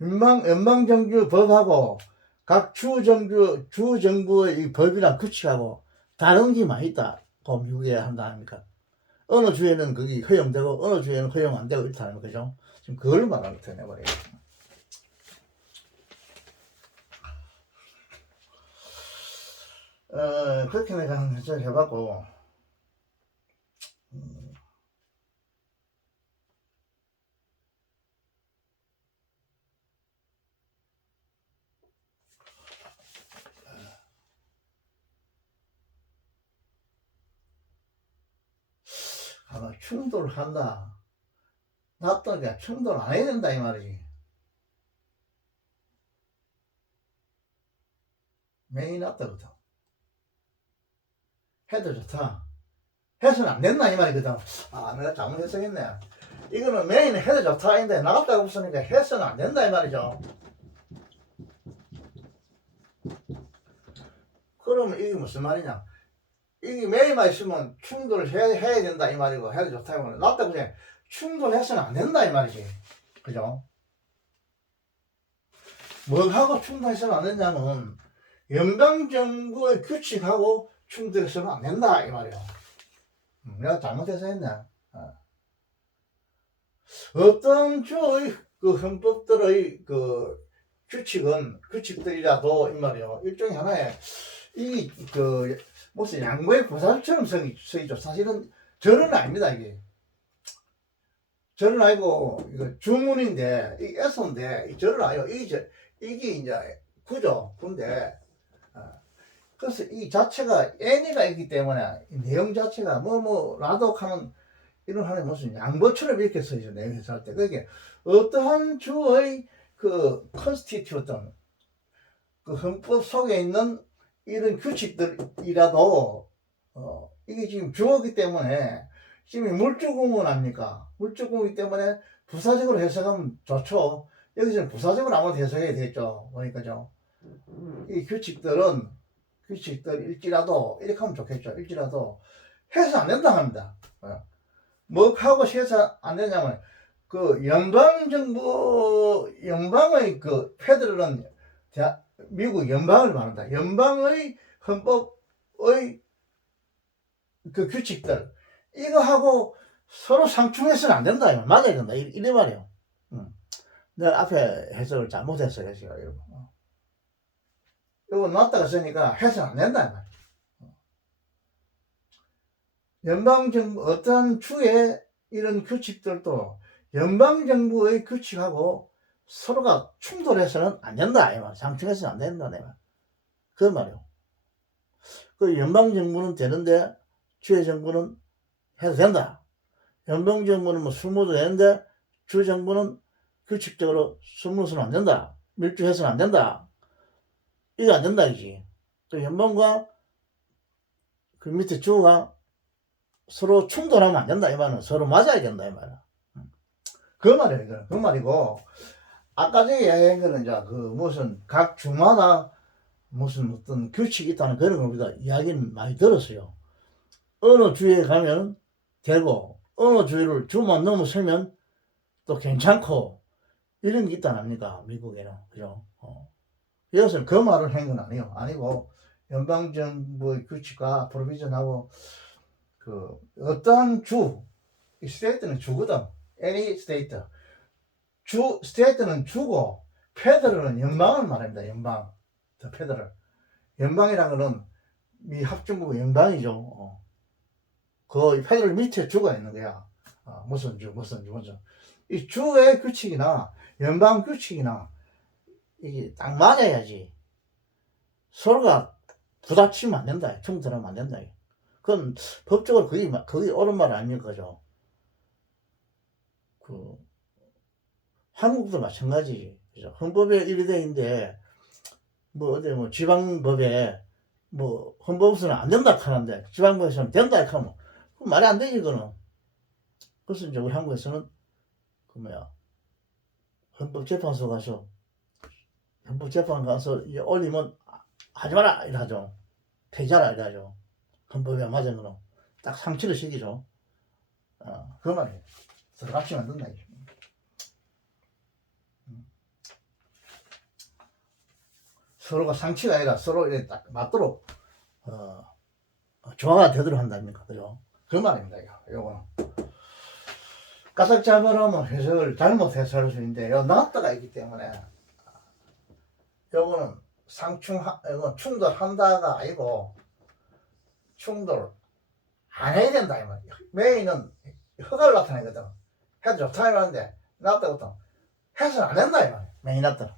연방정부 법하고 각 주정부의 이 법이랑 규칙하고 다른 게 많이 있다고 미국에 한다 아닙니까? 어느 주에는 그게 허용되고 어느 주에는 허용 안 되고 이렇다는 거죠. 지금 그걸 말하는 것 같아요. 말이에요. 그렇게 내가 한번 해봤고, 아마 충돌한다. 놨다니까 충돌 안 해야 된다, 이 말이지. 매이 놨다거든. 해도 좋다. 해서는 안 된다, 이 말이거든. 아, 내가 잘못 해석했네. 이거는 메인은 해도 좋다. 인데 나갔다고 없으니까 해서는 안 된다, 이 말이죠. 그러면 이게 무슨 말이냐? 이게 메인만 있으면 충돌을 해야 된다, 이 말이고, 해도 좋다, 이 말이고. 놨다고 그냥 충돌해서는 안 된다, 이 말이지. 그죠? 뭐하고 충돌해서는 안 된다면, 연방정부의 규칙하고 충돌해서는 안 된다, 이 말이야. 내가 잘못해서 했네. 어떤 주의 그 헌법들의 그 규칙들이라도 이 말이요. 일종의 하나의 이 그 무슨 양보의 부사처럼 쓰이죠. 사실은 절은 아닙니다, 이게. 절은 아니고 이거 주문인데 이 에서인데 이 절은 아니고 이게 이제 구인데 그래서 이 자체가 애니가 있기 때문에 이 내용 자체가 라독하는 이런 하나의 무슨 양보처럼 이렇게 써있어 내용 해석할 때. 그게 어떠한 주의 그 컨스티튜션 그 헌법 속에 있는 이런 규칙들이라도 이게 지금 주어기 때문에 지금 물주공은 아닙니까? 물주공이기 때문에 부사적으로 해석하면 좋죠. 여기서는 부사적으로 아무래도 해석해야 되겠죠. 보니까죠. 이 규칙들일지라도 이렇게 하면 좋겠죠. 일지라도 해서 안 된다 합니다. 뭐 하고 해서 안 되냐면 그 연방의 그 페더럴은 미국 연방을 말한다. 연방의 헌법의 그 규칙들 이거 하고 서로 상충해서는 안 된다. 맞아야 된다. 이래 말이에요. 내가 앞에 해석을 잘못했어요. 제가 여러분. 이거 놨다가 쓰니까 해서는 안 된다. 연방정부 어떠한 주의 이런 규칙들도 연방정부의 규칙하고 서로가 충돌해서는 안 된다. 이 말. 상충해서는 안 된다. 내 말. 그 말이요. 그 연방정부는 되는데 주의 정부는 해도 된다. 연방정부는 뭐 술 먹어도 되는데 주 정부는 규칙적으로 술 먹어서는 안 된다. 밀주해서는 안 된다. 이거 안 된다 이지. 그 연방과 그 밑에 주가 서로 충돌하면 안 된다 이 말은. 서로 맞아야 된다 이 말은. 그 말이에요. 이거는. 그 말이고 아까 전에 이야기한 거는 이제 그 무슨 각 주마다 무슨 어떤 규칙이 있다는 그런 걸 우리가 이야기는 많이 들었어요. 어느 주에 가면 되고 어느 주만 넘어서면 또 괜찮고 이런 게 있단 아닙니까? 미국에는. 그죠? 이것은 그 말을 한 건 아니에요. 아니고 연방정부의 규칙과 프로비전하고 그 어떠한 스테이트는 주거든. any state. 스테이트는 주고 페더럴은 연방을 말합니다. 연방. 더 페더럴. 연방이라는 거는 미 합중국 연방이죠. 그 페더럴 밑에 주가 있는 거야. 무슨 주. 이 주의 규칙이나 연방 규칙이나 이게 딱 맞아야지. 서로가 부딪히면 안 된다. 충돌하면 안 된다. 그건 법적으로 그게 옳은 말 아닙니까? 그죠? 한국도 마찬가지. 그죠? 헌법에 이래 돼 있는데, 어디 지방법에, 헌법에서는 안 된다 하는데, 지방법에서는 된다 하면, 그 말이 안 되지, 그거는. 그래서 이제 우리 한국에서는, 헌법재판소 가서, 이제 올리면 하지 마라! 이러죠. 폐자라 이래야죠. 헌법에 안 맞은 거는 딱 상치를 시키죠. 그 말이에요. 서로 같이 만든다. 서로가 상치가 아니라 서로 이렇게 딱 맞도록 조화가 되도록 한다니까, 그죠? 그 말입니다, 요거는. 까딱 잡으라면 해석을 잘못 해석할 수 있는데, 요 나왔다가 있기 때문에, 요거는 이건 충돌한다가 아니고, 충돌 안 해야 된다, 이 말이야. 메인은 허가를 나타내거든. 해도 좋다, 이러는데, 나왔다거든. 해서는 안 된다, 이 말이야. 메인 나타나.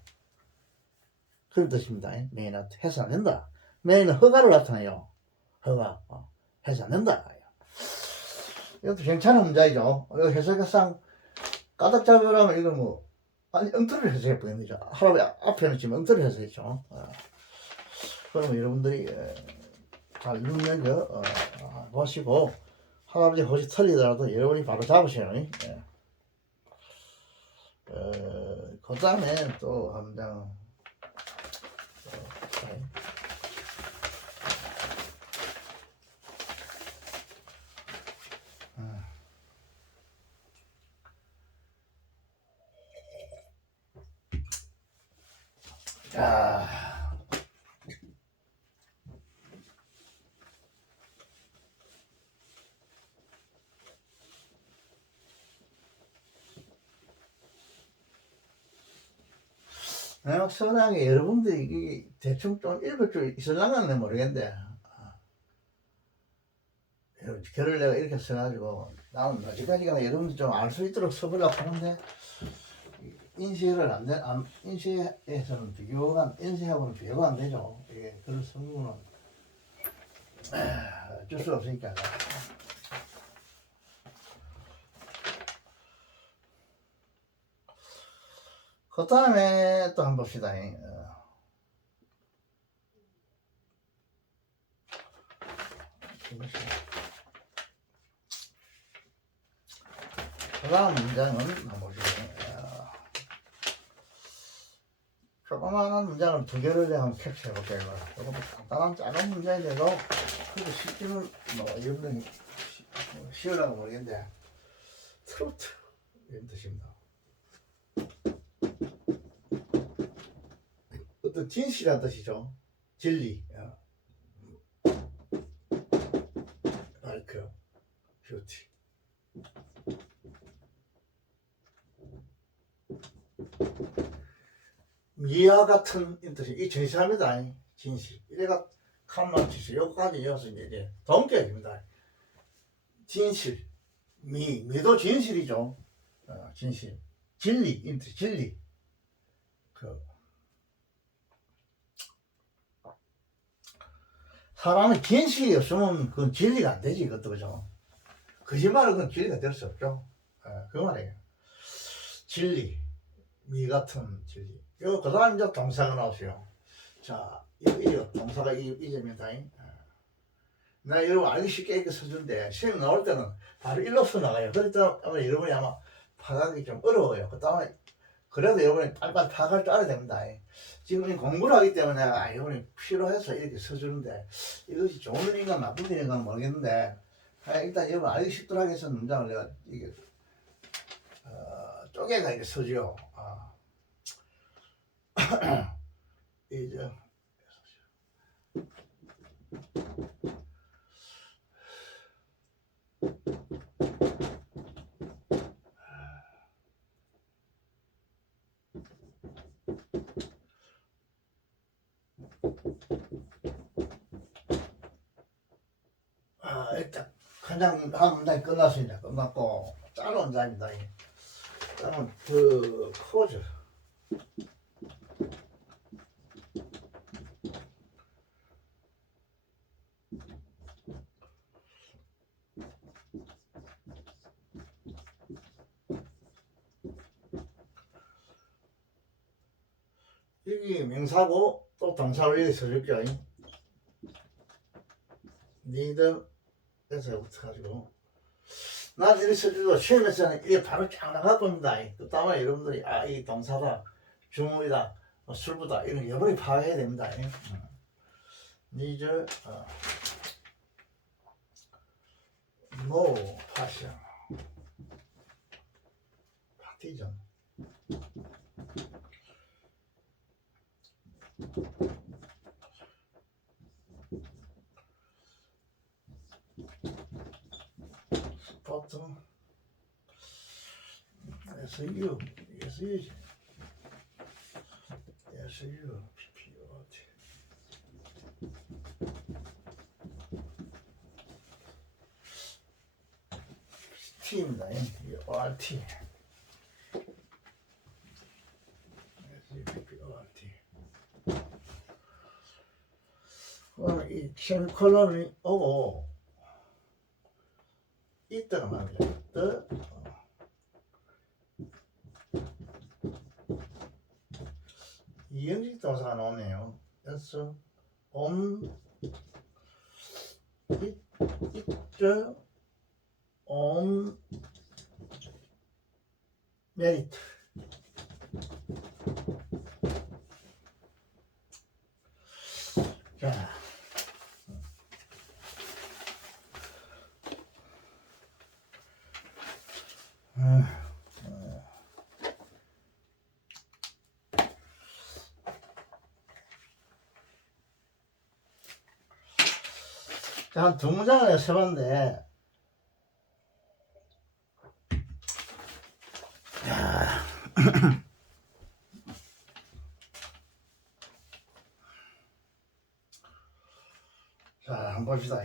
그런 뜻입니다. 메인은 해서 안 된다. 메인은 허가를 나타내요. 허가. 해서 안 된다. 이것도 괜찮은 문제이죠. 이거 해석상 까닥 잡으라면 이걸 뭐, 아니, 엉터리를 해석해 보겠죠. 할아버지 앞에는 지금 엉터리를 해석했죠. 그러면 여러분들이 잘 눈여겨 보시고, 할아버지 혹시 틀리더라도 여러분이 바로 잡으셔요. 그 다음에 또 한 장, 자, 선하게 여러분들이 이게 대충 좀 읽을 줄 있을랑은 모르겠는데, 글을 내가 이렇게 써가지고 나는 아직까지가 여러분들 좀 알 수 있도록 써보려고 하는데, 인쇄를 인쇄에서는 비교가, 인쇄하고는 비교가 안 되죠. 이게 글을 쓰는 거는 어쩔 수 없으니까. 그 다음에 또 한번 봅시다. 그 다음 문장은 한번 보시죠. 조그마한 문장을 두 개를 한번 캡처해 볼게요. 조금 간단한 짧은 문장인데도 그래도 쉽지는 뭐 여러분이 쉬우라고 모르겠는데, 트로트 이런 뜻입니다. 어떤 진실이라는 뜻이죠. 진리, 라이크, 뷰티. 미와 같은 뜻이 이 진실합니다. 진실. 이래가 칸만 치시 여기까지 이어서 이제 동격입니다. 진실, 미도 진실이죠. 진실, 진리, 진리. 사람은 진실이 없으면 그건 진리가 안 되지, 이것도, 그죠? 거짓말은 그건 진리가 될 수 없죠. 그 말이에요. 진리, 미 같은 진리. 그 다음 이제 동사가 나오세요. 자, 이거 동사가 이 점입니다. 나 여러분 알기 쉽게 이렇게 써준데, 시험 나올 때는 바로 일로 써나가요. 그러니까 여러분이 아마 파악하기 좀 어려워요. 그 다음에, 그래도 여러분이 빨리빨리 파악할 줄 알아야 됩니다. 지금 공부를 하기 때문에 여러분이 필요해서 이렇게 써주는데, 이것이 좋은 일인가 나쁜 일인가 모르겠는데, 일단 여러분 알기 쉽도록 해서 문장을 내가 이게, 쪼개가 이렇게 써줘요. 이제, 일단 한 문장이 끝났습니다. 끝났고 짧은 문장입니다. 짧은 그 코즈. 여기 명사고 또 동사를 이렇게 써줄게요. 니들 에서부터 가지고 난 이렇게 써주고 시험에서는 이게 바로 쫙 나갈 겁니다. 그 다음에 여러분들이 이 동사다, 주문이다, 술부다 이런 여러분이 파악해야 됩니다. 니저 no passion partisan 버튼 SU PPOT T입니다. ORT PPOT 그러면 이 세미콜론이 오고 이때가 말이야. 이형식 동사가 나오네요. 그래서 있죠. on merit 자 한 두 문장을 써봤는데 자, 한번 봅시다.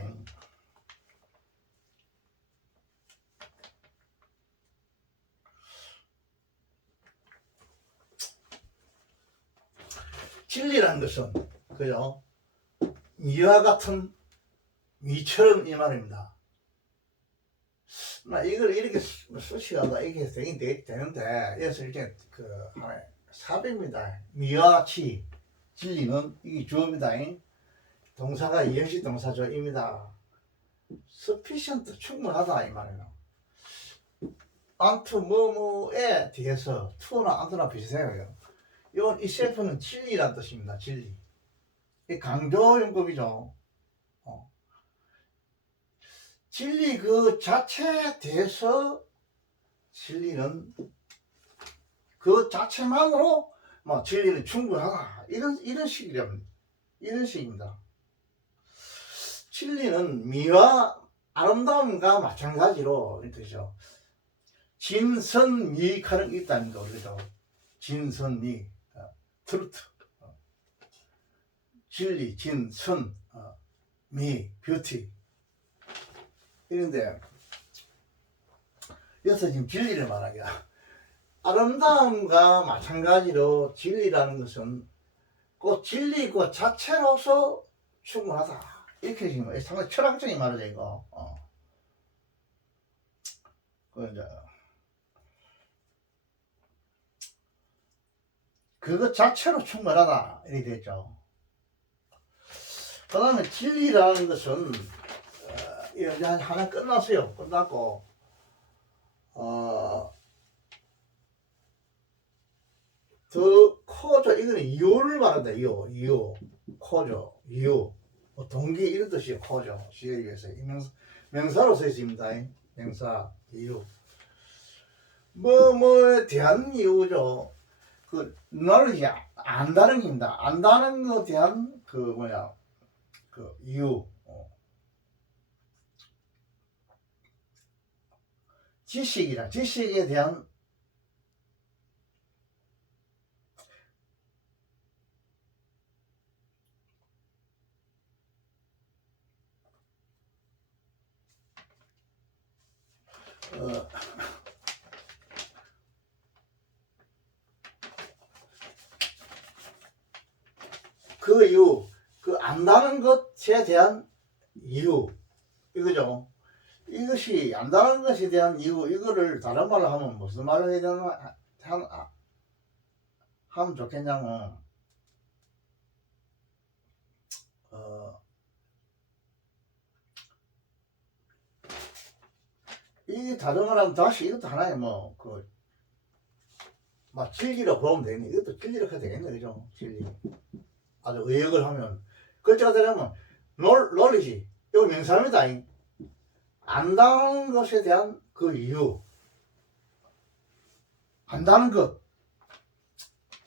진리라는 것은 그죠? 미와 같은 미처럼 이 말입니다. 이걸 이렇게 쓰시다가 이게 되는데 그래서 이렇게 사배입니다. 미와 같이 진리는 이게 주어입니다. 동사가 이형식 동사조입니다. sufficient 충분하다 이 말이에요. unto 뭐뭐에 대해서 to나 unto나 비슷해요. 이건 이 self는 진리란 뜻입니다. 진리. 이 강조용법이죠. 진리 그 자체에 대해서 진리는 그 자체만으로 뭐 진리는 충분하다 이런 식입니다. 진리는 미와 아름다움과 마찬가지로 이 뜻이죠. 진선미하는 게 있다는 거 그래서 진선미 트루트 진리 진선 미 뷰티 이런데 여기서 지금 진리를 말하기야. 아름다움과 마찬가지로 진리라는 것은 그 진리 그 자체로서 충분하다. 이렇게 지금 상당히 철학적인 말이죠 이거. 그것 자체로 충분하다 이렇게 되죠. 그 다음에 진리라는 것은 이제 하나 끝났어요. 끝났고 더 코죠. 이거는 이유를 말한다. 이유 코죠. 이유 동기 이런 뜻이에요. 코죠. 시에 위해서 명사로 써 있습니다. 명사 이유 뭐뭐에 대한 이유죠. 그 knowledge 안다는 겁니다. 안다는 것에 대한 그 이유 지식에 대한 그 이유, 그 안다는 것에 대한 이유 이거죠. 이것이 안다는 것에 대한 이유 이거를 다른 말로 하면 무슨 말을 해야 되나 하면 좋겠냐면 이 다른 말하면 다시 이것도 하나의 진리로 보면 되겠네. 이것도 진리로 해도 되겠네. 그죠? 진리. 아주 의역을 하면 글자가 되려면 knowledge 이거 명사입니다. 안다는 것에 대한 그 이유, 안다는 것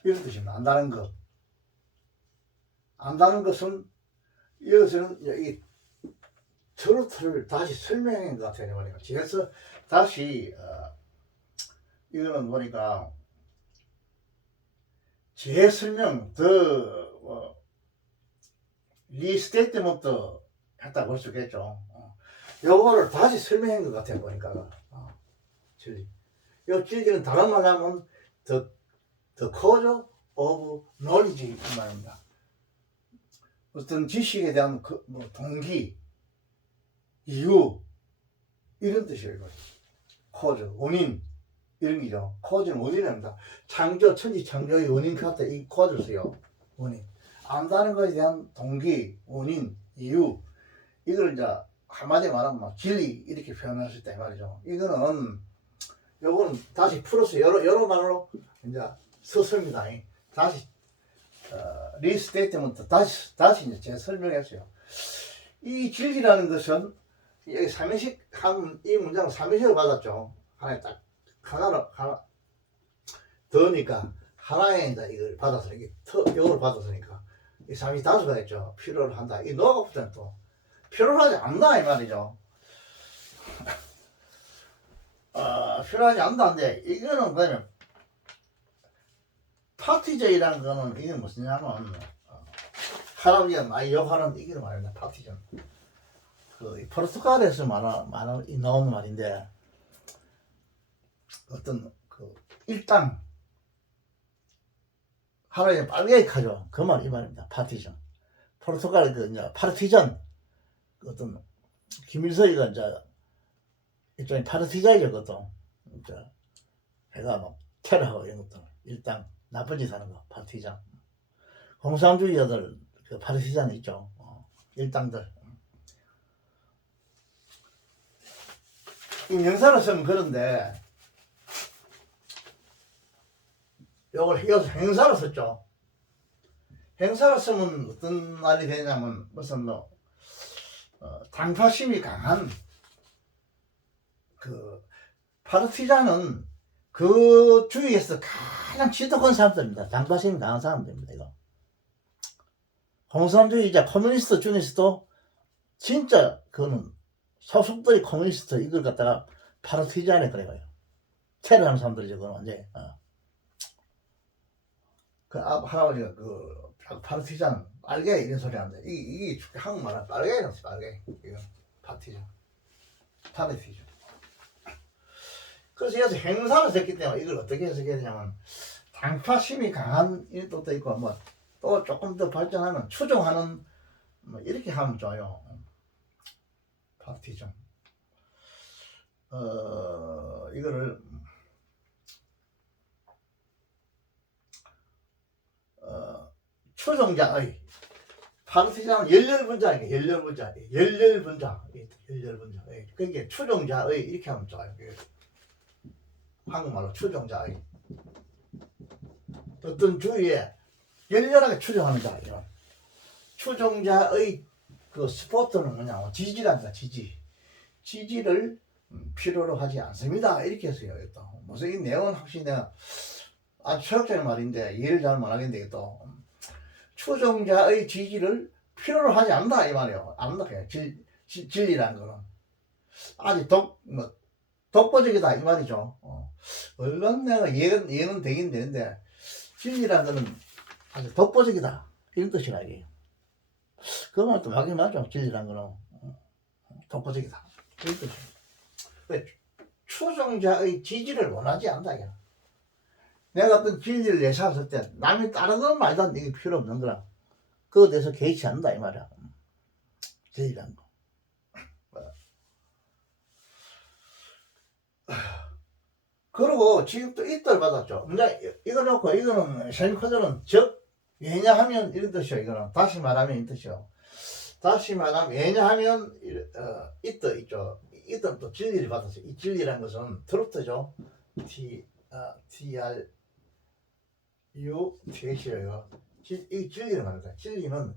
이런 뜻입니다. 안다는 것. 안다는 것은 이것은 이 트루트를 다시 설명한 것 같아요. 보니까 그래서 다시 이거는 보니까 재설명 더 리스테이트먼트 했다 볼 수 있겠죠. 요거를 다시 설명한 것 같아요. 보니까 진리. 요 진리는 다른 말로 하면 the cause of knowledge 이 말입니다. 어떤 지식에 대한 뭐 동기, 이유 이런 뜻이에요. cause 원인 이런 게죠. cause는 원인입니다. 창조 천지 창조의 원인 같다 이 cause를 써요. 원인. 안다는 것에 대한 동기, 원인, 이유 이걸 이제 한마디 말하면 막 진리 이렇게 표현할 수 있다 이 말이죠. 이거는 요거는 다시 풀어서 여러 말로 이제 썼습니다. 다시 리스테이트먼트 다시 이제 제가 설명했어요. 이 진리라는 것은 여기 삼위식 이 문장은 삼위식을 받았죠. 하나에 딱 하나 더니까 하나에 이제 이걸 받아서 이걸 받았으니까 이 삼위 다수가 됐죠. 필요를 한다. 이 너가 없을 또 필요를 하지 않나 이 말이죠. 필요하지 않다는데 이거는 그러면 파티제이라는 거는 이게 무엇이냐면 할아버지가 많이 욕하는 이게 말입니다. 파티전. 그 포르투갈에서 나오는 말인데 어떤 그 일당 하나의 빨개 가죠. 그 말 이 말입니다. 파티전. 포르투갈 그 이제 파르티전 어떤 김일성이가 이제 일종의 파르티자이죠. 그것도 이제 해가 막 테러하고 이런 것들 일당 나쁜 짓 하는 거 파티전. 공산주의자들 그 파르티잔 있죠. 일당들. 이 명사를 쓰면 그런데 요걸 이어서 행사를 썼죠. 행사를 쓰면 어떤 말이 되냐면 무슨 뭐 당파심이 강한 그 파르티잔은 그 주위에서 가장 지독한 사람들입니다. 당파심이 강한 사람들입니다. 이거. 공산주의자 커뮤니스트 중에서도 진짜 그거는 소속들이 커뮤니스트 이걸 갖다가 파르티잔에 그래요. 테러하는 사람들이죠. 그건 완전히. 그 할아버지가 그 파르티잔 빨개 이런 소리 하는데 이게 한국말은 빨개는 빨개 이거 파티잔 파르티잔. 그래서 여기서 행사를 했기 때문에 이걸 어떻게 해석해야 되냐면 당파심이 강한 이런 뜻도 있고 뭐 또 조금 더 발전하면 추종하는 뭐 이렇게 하면 좋아요. 파티전. 이거를 추종자의 파르티잔은 열렬분자니까 열렬분자. 그게 추종자의 이렇게 하면 좋아요. 한국말로 추종자의 어떤 주위에 열렬하게 추종하는 자. 추종자의 그 스포트는 뭐냐? 지지란다. 지지를 필요로 하지 않습니다. 이렇게 했어요. 또 무슨 이 내용은 확실히 내가 아주 철학적인 말인데 이해를 잘 못하겠는데 또 추종자의 지지를 필요로 하지 않는다 이 말이에요. 안다 그냥 진리라는 거는 아주 독보적이다 이 말이죠. 얼른 내가 이해는 되긴 되는데 진리라는 거는 아주 독보적이다 이런 뜻이라 이게. 그 말도 맞긴 맞죠. 진리라는 거는 독보적이다 이런 뜻이에요. 추종자의 지지를 원하지 않는다 이게. 내가 어떤 진리를 예상했을 때 남이 따르는 말도 안 되게 필요 없는 거라. 그거에 대해서 개의치 않는다 이 말이야. 진리라는 거. 그리고 지금 또 이틀 받았죠. 근데 이거 놓고 이거는 셀코드는 즉 왜냐하면 이런 뜻이요. 이거는 다시 말하면 이런 뜻이요. 다시 말하면 왜냐하면 이뜻 있죠. 이뜻 또 진리를 받았어요. 이 진리라는 것은 트루트죠. TRUTH예요. 이 진리를 말합니다. 진리는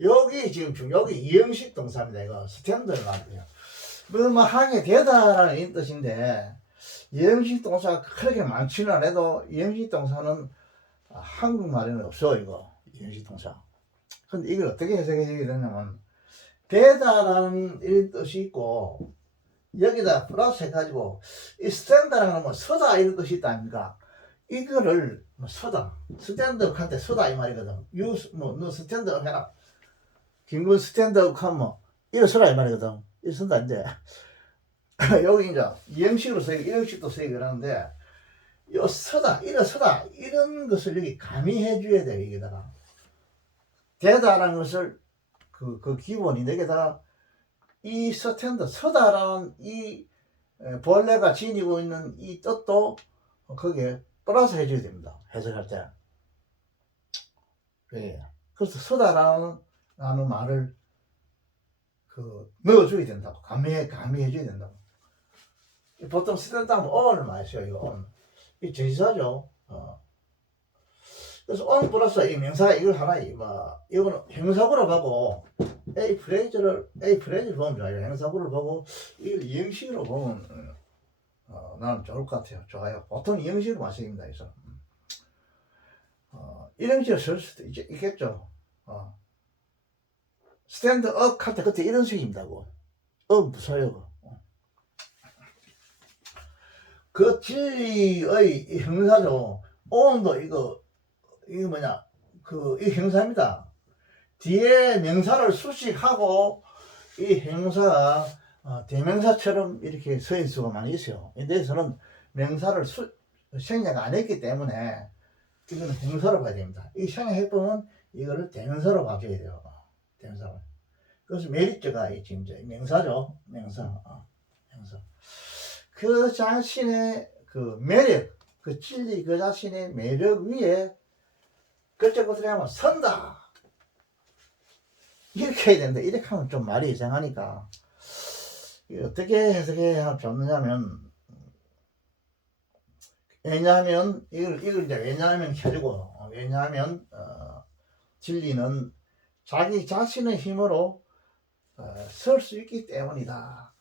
여기 지금 여기 이형식 동사입니다. 이거 스탠드를 말해요. 뭐 항해 되다라는 이 뜻인데 이형식 동사가 그렇게 많지는 않아도 이형식 동사는 한국말에는 없어 이거 이형식 동사. 근데 이걸 어떻게 해석해 되냐면 되다라는 이 뜻이 있고 여기다 플러스 해가지고 이 스탠드라는 건 서다 이런 뜻이 있다 아닙니까? 이거를 서다 스탠드업 할때 서다 이 말이거든. 너 스탠드업 해라. 김군 스탠드업 하면 일어서라 이 말이거든. 일어선다 이제 여기 이제 이형식으로 쓰이고 이형식도 쓰이고 그러는데 요 서다 일어서다 이런 것을 여기 가미해 줘야 돼. 여기다가 되다라는 것을 그 기본이 여기다가 이 스탠드 서다라는 이 본래가 지니고 있는 이 뜻도 거기에 플러스 해줘야 됩니다. 해석할 때. 예. 그래서 서다라는 말을 넣어줘야 된다고. 가미해줘야 된다고. 보통 스탠드 하면 on을 많이 써요. 이거 on. 이 제시사죠. 그래서 on 플러스 이 명사가 이걸 하나, 이거는 형사구를 보고, A 프레이즈를 보면 좋아요. 형사구를 보고, 이걸 이형식으로 보면, 나는 좋을 것 같아요. 좋아요. 보통 이형식으로 마십니다. 그래서. 이런 식으로 쓸 수도 있겠죠. 스탠드업 할 때 그때 이런 식입니다고. 무서워요. 그 진리의 형사죠. on도 이거 뭐냐, 이 형사입니다. 뒤에 명사를 수식하고 이 형사가 대명사처럼 이렇게 서인 수가 많이 있어요. 인데서는 명사를 생략 안 했기 때문에 이거는 형사로 봐야 됩니다. 이 생략해보면 이거를 대명사로 봐줘야 돼요. 대명사로. 그래서 메리트가 지금 명사죠. 명사. 그 자신의 그 매력, 그 진리, 그 자신의 매력 위에 그쪽 것을 하면 선다. 이렇게 해야 된다. 이렇게 하면 좀 말이 이상하니까. 어떻게 해석해야 좋느냐면, 왜냐하면, 이걸 이제 왜냐하면 해주고, 왜냐하면, 진리는 자기 자신의 힘으로 설 수 있기 때문이다.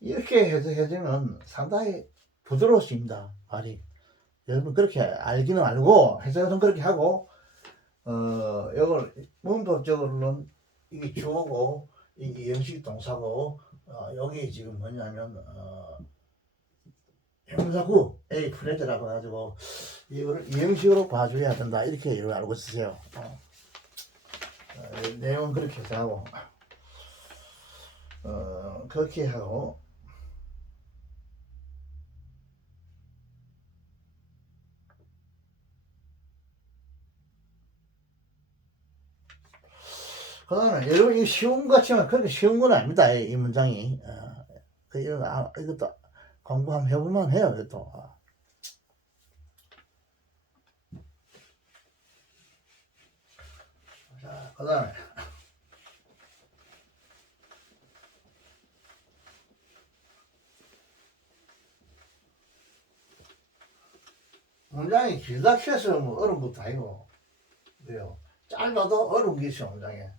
이렇게 해석해주면 상당히 부드러워집니다. 말이. 여러분 그렇게 알기는 알고, 해석은 그렇게 하고, 이걸 문법적으로는 이게 주어고, 이게 형식 동사고, 여기 지금 뭐냐면, 형사구, A 프레즈라고 해가지고, 이거를 이 형식으로 봐줘야 된다. 이렇게 이걸 알고 있으세요. 내용은 그렇게 해서 하고, 그렇게 하고, 그 다음에 여러분 이거 쉬운 것 같지만 그렇게 쉬운 건 아닙니다. 이 문장이. 이것도 공부 한번 해보면 해요. 이것도. 자, 그 다음에 문장이 길다 해서 뭐 어려운 것도 아니고 그래요. 짧아도 어려운 게 있어요. 문장에.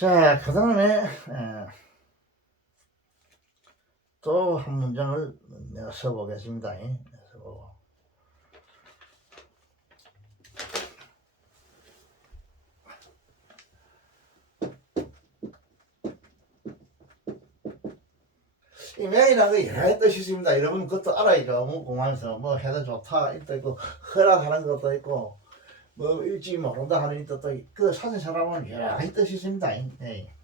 자, 그 다음에 또 한 문장을 내가 써보겠습니다. 써보고. 이 명이라는 게 여러 뜻이 있습니다. 여러분 그것도 알아야죠. 뭐 공항에서 뭐 해도 좋다 이도 있고 허락하는 것도 있고 뭐 일찍 모른다 하는 뜻도 있고 그 사진 사람은 여러 가지 뜻이 있습니다. 네.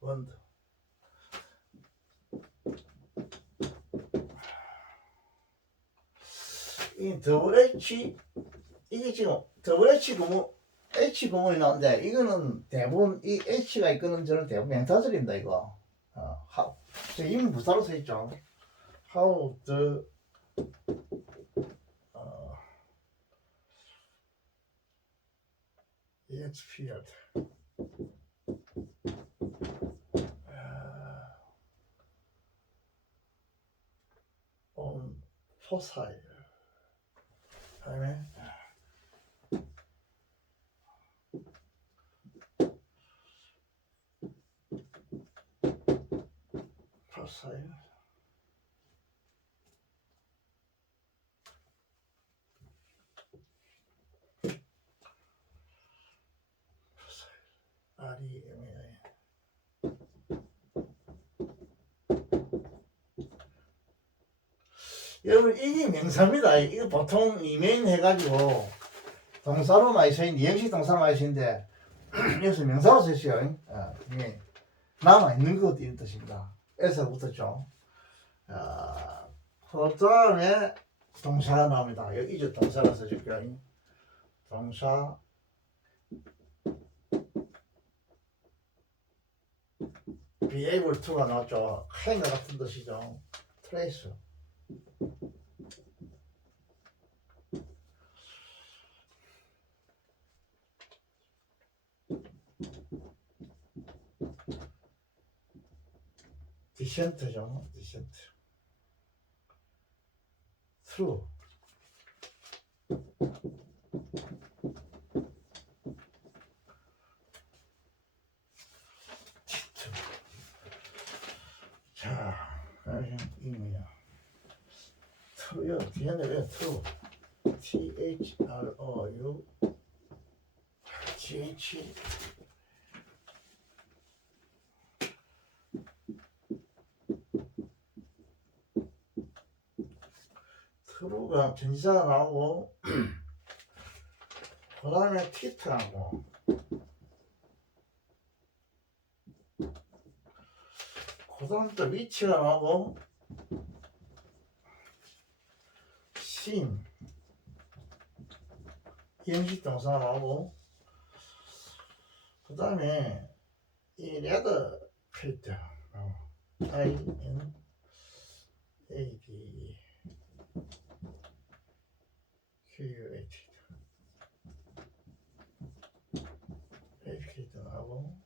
원도. 이 WH 이게 지금 WH 구문 H 구문이 나오는데 이거는 대부분 이 H가 이끄는 저는 대부분 멘탈들입니다. 이거 how 이미 부사로 써 있죠. how the expired. on fossil. 다음에 fossil. REMAI. 여러분 이게 명사입니다. 이거 보통 이메인 해가지고 동사로 많이 쓰인 이행식 동사로 많이 쓰인데 여기서 명사로 쓰시요. 이게 남아 있는 것 이런 뜻입니다. 에서부터죠. 그 다음에 동사가 나옵니다. 여기 이제 동사가 써줄게요. 동사 be able to가 나왔죠. 행과 같은 뜻이죠. trace. descent죠. descent. through. 자, 이미야. 트루요. 뒤에는 왜 트루? THROU GH 트루가 전지사가 나오고 그 다음에 티트하고 그 다음 또 위치가 나오고 심 이행식 동사가 나오고 그 다음에 이 레드 페이트 INAD QUAT 에듀케이터 나오고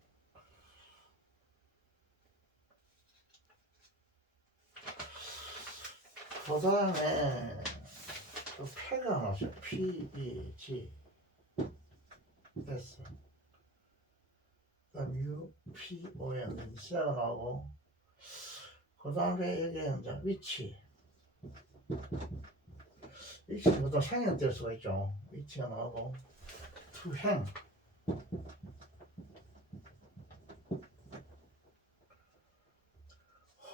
그 다음에 또 패가 나오죠. PEG S 그 다음 UPON 시야가 나오고 그 다음에 여기에 이제 위치 보통 생형 될 수가 있죠. 위치가 나오고 투행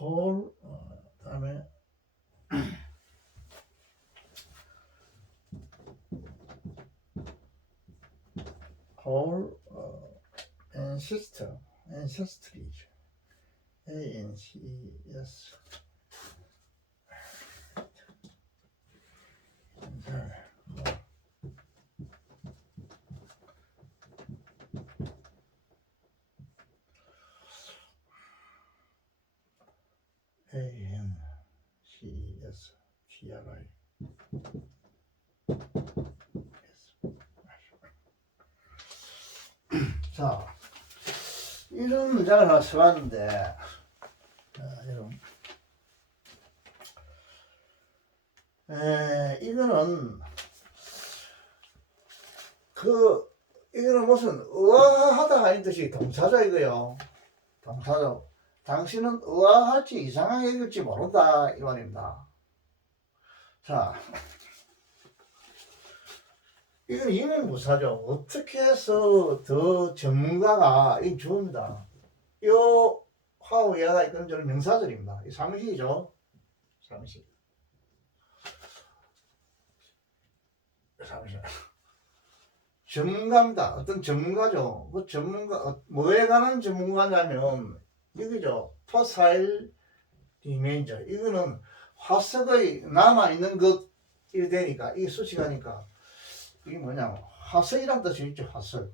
홀 그 다음에 홀 ancestry죠. ANCES ANCES TRI 자, 이런 문장을 하나 써봤는데 여러분 이거는 이거는 무슨 의아하다 하는 뜻이 동사죠. 이거요. 동사죠. 당신은 의아할지 이상하게 읽을지 모른다 이 말입니다. 자, 이건 의문부사죠. 어떻게 해서 더 전문가가 이 주어입니다. 요 화우 얘가 이건 저 명사절입니다. 이 상식이죠. 상식. 전문가입니다. 어떤 전문가죠. 그 전문가 뭐에 관한 전문가냐면 이거죠. 토사일 리메인저. 이거는 화석의 남아 있는 것이 되니까 이게 수식하니까 이게 뭐냐 화석이란 뜻이 있죠. 화석.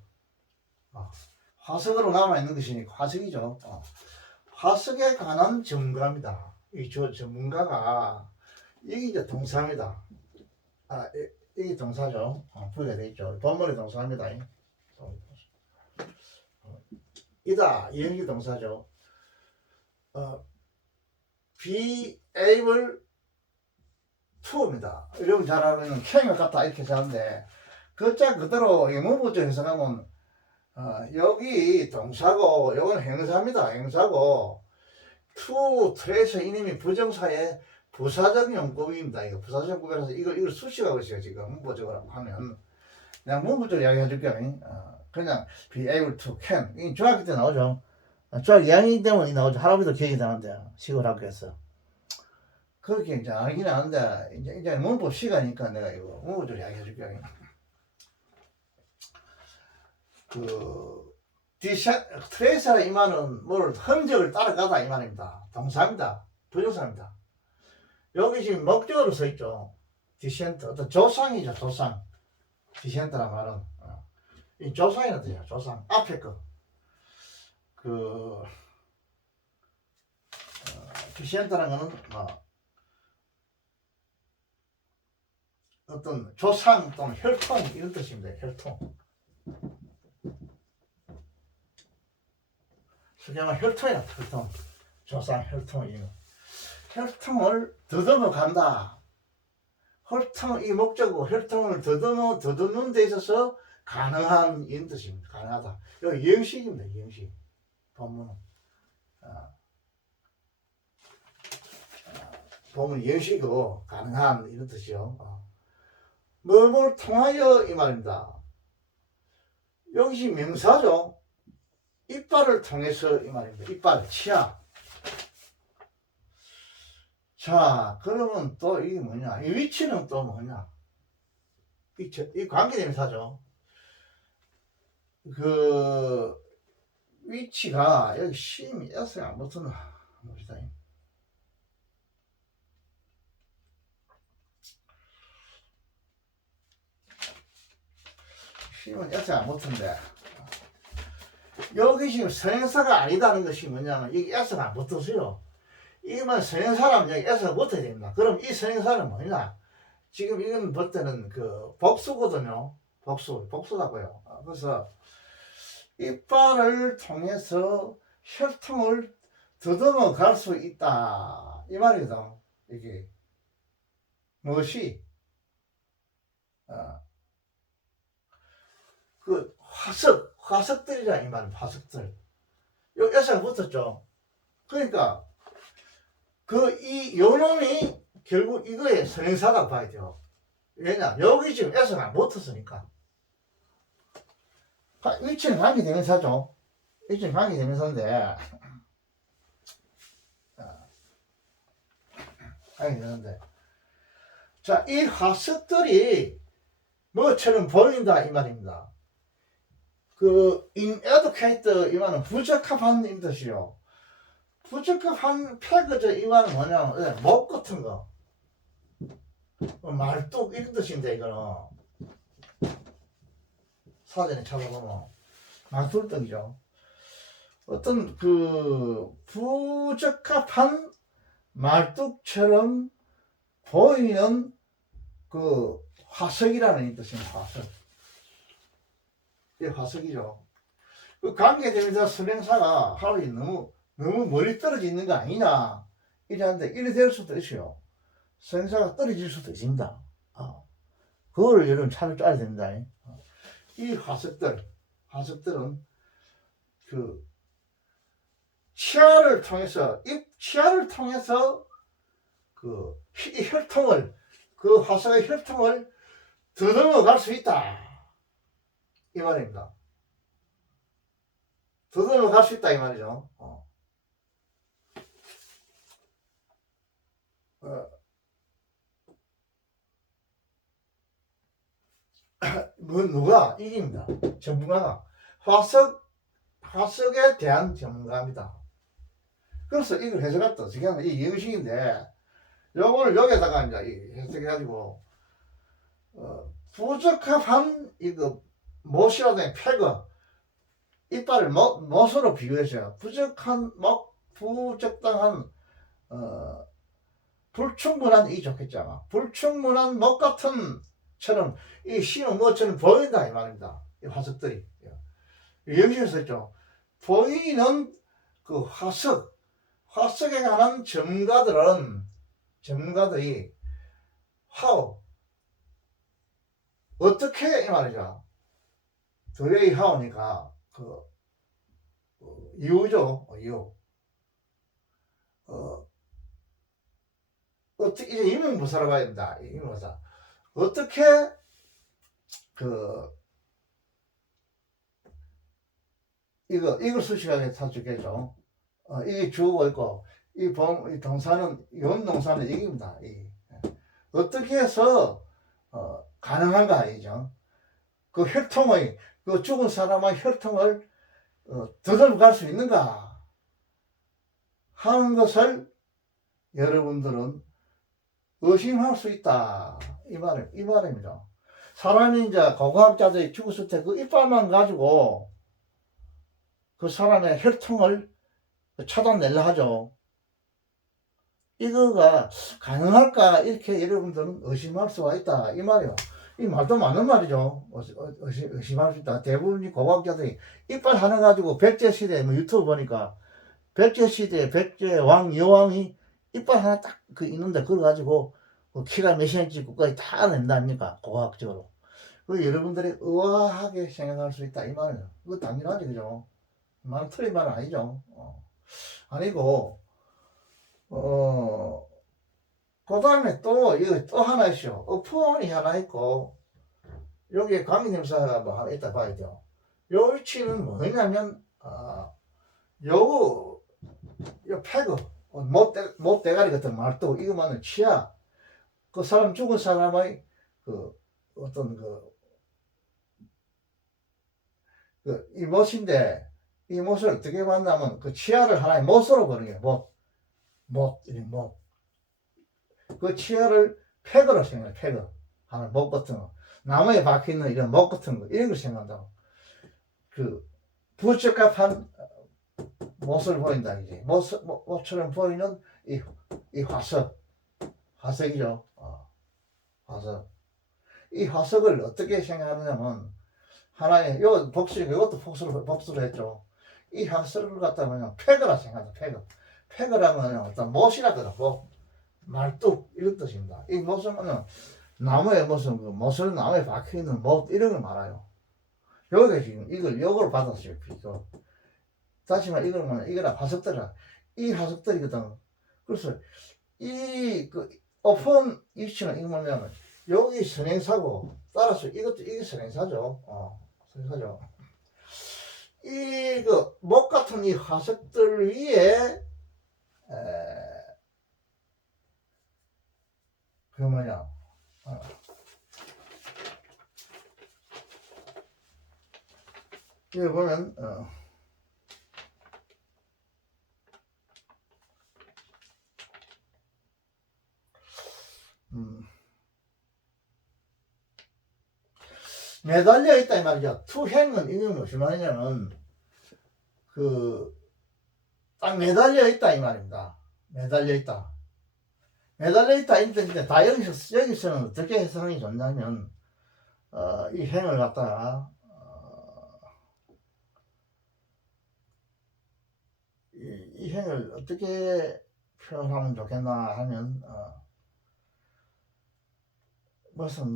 화석으로 남아 있는 것이니까 화석이죠. 화석에 관한 전문가입니다. 이 전문가가 이게 이제 동사입니다. 이게 동사죠. 부여가 되어 있죠. 본문의 동사입니다. 이다. 이행시 동사죠. be able to입니다. 여러분 잘 아는 can을 갖다 이렇게 자는데 글자 그대로 문부터 해석하면 여기 동사고 요건 행사입니다. 행사고 to 트레이서 이님이 부정사의 부사적 용법입니다. 이거 부사적 용법이라서 이걸 수식하고 있어요. 지금 문부적으로 하면 그냥 문부적으로 이야기해 줄게요. 그냥 be able to can 이 중학교 때 나오죠. 중학교 2학년 때문에 나오죠. 할아버지도 기억이 나는데 시골학교에서 그렇게 이제 알긴 아는데 이제 문법 시간이니까 내가 이거 문부적으로 이야기해 줄게요. 트레이서라 이 말은 뭘 흔적을 따라가다 이 말입니다. 동사입니다. 부정사입니다. 여기 지금 목적으로 써 있죠. 디센트 어떤 조상이죠. 조상. 디센트란 말은 이 조상이라는 뜻이야. 조상 앞에 거. 디센트라는 거는 어떤 조상 또는 혈통 이런 뜻입니다. 혈통. 그냥 혈통이야. 혈통. 조상 혈통. 혈통을 더듬어 간다. 혈통 이 목적으로 혈통을 더듬는 데 있어서 가능한 이런 뜻입니다. 가능하다. 여기 영식입니다. 영식. 본문은 본문 영식으로 가능한 이런 뜻이요. 뭘 통하여 이 말입니다. 여기 명사죠. 이빨을 통해서 이 말입니다. 이빨, 치아. 자, 그러면 또 이게 뭐냐? 이 위치는 또 뭐냐? 이 관계대명사죠. 위치가 여기 심이 S가 안 붙었나? 봅시다. 심은 S가 안 붙은데. 여기 지금 선행사가 아니다는 것이 뭐냐면 여기 S가 안 붙었어요. 이만 선행사라면 여기 S가 붙어야 됩니다. 그럼 이 선행사는 뭐냐? 지금 이건 볼 때는 복수거든요. 복수라고요. 그래서 이빨을 통해서 혈통을 더듬어 갈 수 있다. 이 말이거든. 이게 무엇이? 화석들이라 이 말은 화석들. 요 S가 붙었죠. 그러니까 이 요놈이 결국 이거의 선행사라고 봐야 돼요. 왜냐? 여기 지금 S가 안 붙었으니까. 위치는 관계대명사죠. 위치는 관계대명사인데 관계대명사인데 자, 이 화석들이 뭐처럼 보인다 이 말입니다. inadequate 이 말은 부적합한 이 뜻이요. 부적합한 패거저 이 말은 뭐냐면 목 같은 거 말뚝 이런 뜻인데 이거는 사전에 찾아보면 말뚝이죠. 어떤 부적합한 말뚝처럼 보이는 화석이라는 이 뜻입니다. 화석. 이게 화석이죠. 관계대명사 선행사가 하루에 너무 멀리 떨어져 있는 거 아니냐 이랬는데 이래 될 수도 있어요. 선행사가 떨어질 수도 있습니다. 그거를 여러분 차를 짜야 됩니다. 이 화석들은 치아를 통해서 이 혈통을 화석의 혈통을 더듬어 갈 수 있다 이 말입니다. 더듬어 갈 수 있다 이 말이죠. 누가 이깁니다. 전문가가 화석에 대한 전문가입니다. 그래서 이걸 해석했다. 지금 이 영식인데 요걸 여기다가 이제 해석해가지고 부적합한 못이라도 패거 이빨을 못으로 비교했어요. 부적당한 불충분한 이 좋겠잖아. 불충분한 못 같은 처럼 이 신은 뭐처럼 보인다 이 말입니다. 이 화석들이 영식에서 했죠. 보이는 그 화석에 관한 전문가들이 how 어떻게 이 말이죠. 드레이 하우니까 그 이유죠. 이유. 어떻게 이제 임용부사로 가야 된다. 임용부사. 어떻게 그 이걸 수식하게 사주겠죠. 이게 주어가 있고 이 동사는 연동사는 얘기입니다. 어떻게 해서 가능한가 이죠. 그 혈통의 그 죽은 사람의 혈통을 더듬어 갈 수 있는가 하는 것을 여러분들은 의심할 수 있다 이 말입니다. 사람이 이제 고고학자들이 죽었을 때 그 이빨만 가지고 그 사람의 혈통을 찾아내려 하죠. 이거가 가능할까 이렇게 여러분들은 의심할 수가 있다 이 말이에요. 이 말도 맞는 말이죠. 의심할 수 있다. 대부분이 고고학자들이 이빨 하나 가지고 백제시대 유튜브 보니까 백제시대 백제 왕 여왕이 이빨 하나 딱 그 있는데 그걸 가지고 키가 몇 cm 끝까지 다 낸다 아닙니까 고고학적으로. 그 여러분들이 의아하게 생각할 수 있다 이 말이에요. 그거 당연하지 그죠. 말 틀린 말은 아니죠. 아니고 그 다음에 이거 또 하나 있어. 어포원이 하나 있고, 여기에 광인님사가 뭐 하나 있다 봐야 돼요. 요 위치는 뭐냐면, 요 패그, 못 대가리 같은 말도, 이거만은 치아, 그 사람 죽은 사람의 이 못인데, 이 못을 어떻게 봤냐면, 그 치아를 하나의 못으로 보는 거예요. 못. 그 치아를 패거로 생각해, 패거. 하나, 못 같은 거. 나무에 박혀있는 이런 못 같은 거, 이런 걸 생각한다고. 부적합한 못을 보인다, 이제. 못처럼 보이는 이 화석이죠. 화석. 이 화석을 어떻게 생각하느냐면, 하나의, 이것도 복수를 했죠. 이 화석을 갖다 그냥 패거라 생각한다, 패거. 패거라면 어떤 못이라거든, 말뚝 이런 뜻입니다. 이 못은 나무에 못을 나무에 박혀있는 못 이런 걸 말아요. 여기가 지금 이걸 받았어요. 다시 말해 이거는 화석들이라 이 화석들이거든. 그래서 오픈 위치는 이거 뭐냐면 여기 선행사고 따라서 이게 선행사죠. 선행사죠. 못 같은 이 화석들 위에 그 뭐냐 여기 보면 매달려 있다 이 말이죠. 투행은 이게 무슨 말이냐면 딱 매달려 있다 이 말입니다. 매달려 있다 인데 다 여기서는 어떻게 해석이 좋냐면 이 행을 갖다가 이 행을 어떻게 표현하면 좋겠나 하면 무슨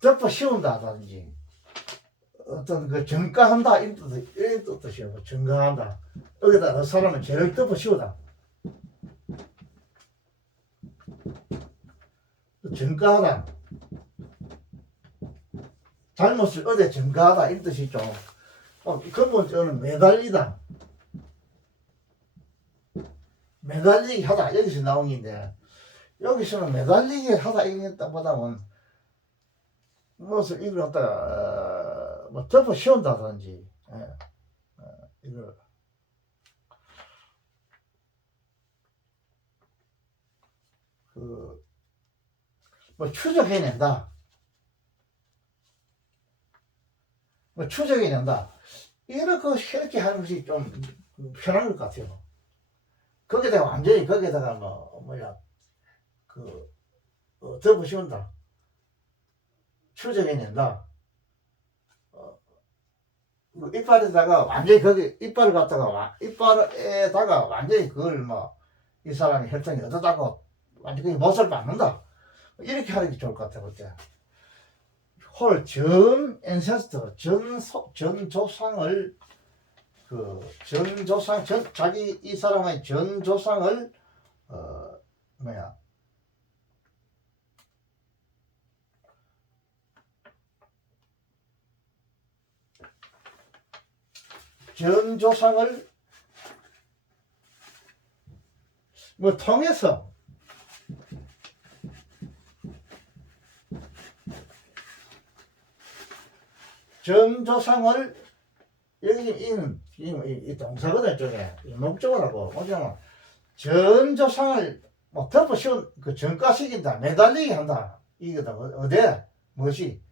덮어 씌운다든지 어떤 증가한다 이런 뜻이에요. 증가한다. 여기다 그 사람은 죄를 덮어 씌우다. 증가하다. 잘못을 어디 증가하다 이런 뜻이 있죠. 근본적으로는 매달리다. 매달리게 하다 여기서 나온 건데 여기서는 매달리게 하다 이랬다보다는 무슨 이걸 갖다가 덮어 씌운다든지 이걸 추적해낸다. 추적해낸다. 이렇게 하는 것이 좀 편한 것 같아요. 거기다가 완전히 거기다가 덮어 씌운다. 추적해낸다. 이빨에다가 완전히 거기 이빨을 갖다가 이빨에다가 완전히 그걸 뭐 이 사람이 혈통이 어떠다고 완전히 못을 받는다 이렇게 하는 게 좋을 것 같아. 그때 홀 전 엔세스터 전 조상을 그 전 조상 자기 이 사람의 전 조상을 뭐야 전 조상을 뭐 통해서 전 조상을 여기 이 동사거든 쪽에 목적을 하고 뭐냐면 전 조상을 뭐 덮어 씌운 그 전가시킨다 매달리게 한다 이거다. 어디에 무엇이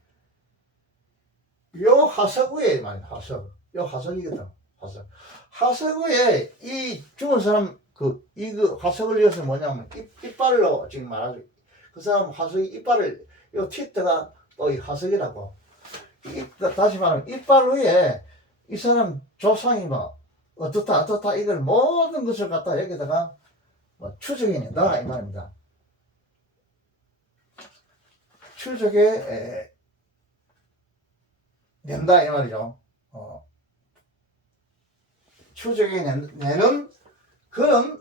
요 하석위에 말이야. 하석 요 하석이거든. 하석위에 이 죽은 사람 이거 화석을 이어서 뭐냐면 이빨로 지금 말하죠. 그 사람 화석이 이빨을 요 티트가 또 이 화석이라고. 다시 말하면 이빨 위에 이 사람 조상이 뭐 어떻다 이걸 모든 것을 갖다 여기다가 뭐 추적해낸다 이 말입니다. 추적해 낸다 이 말이죠. 추적해내는 그런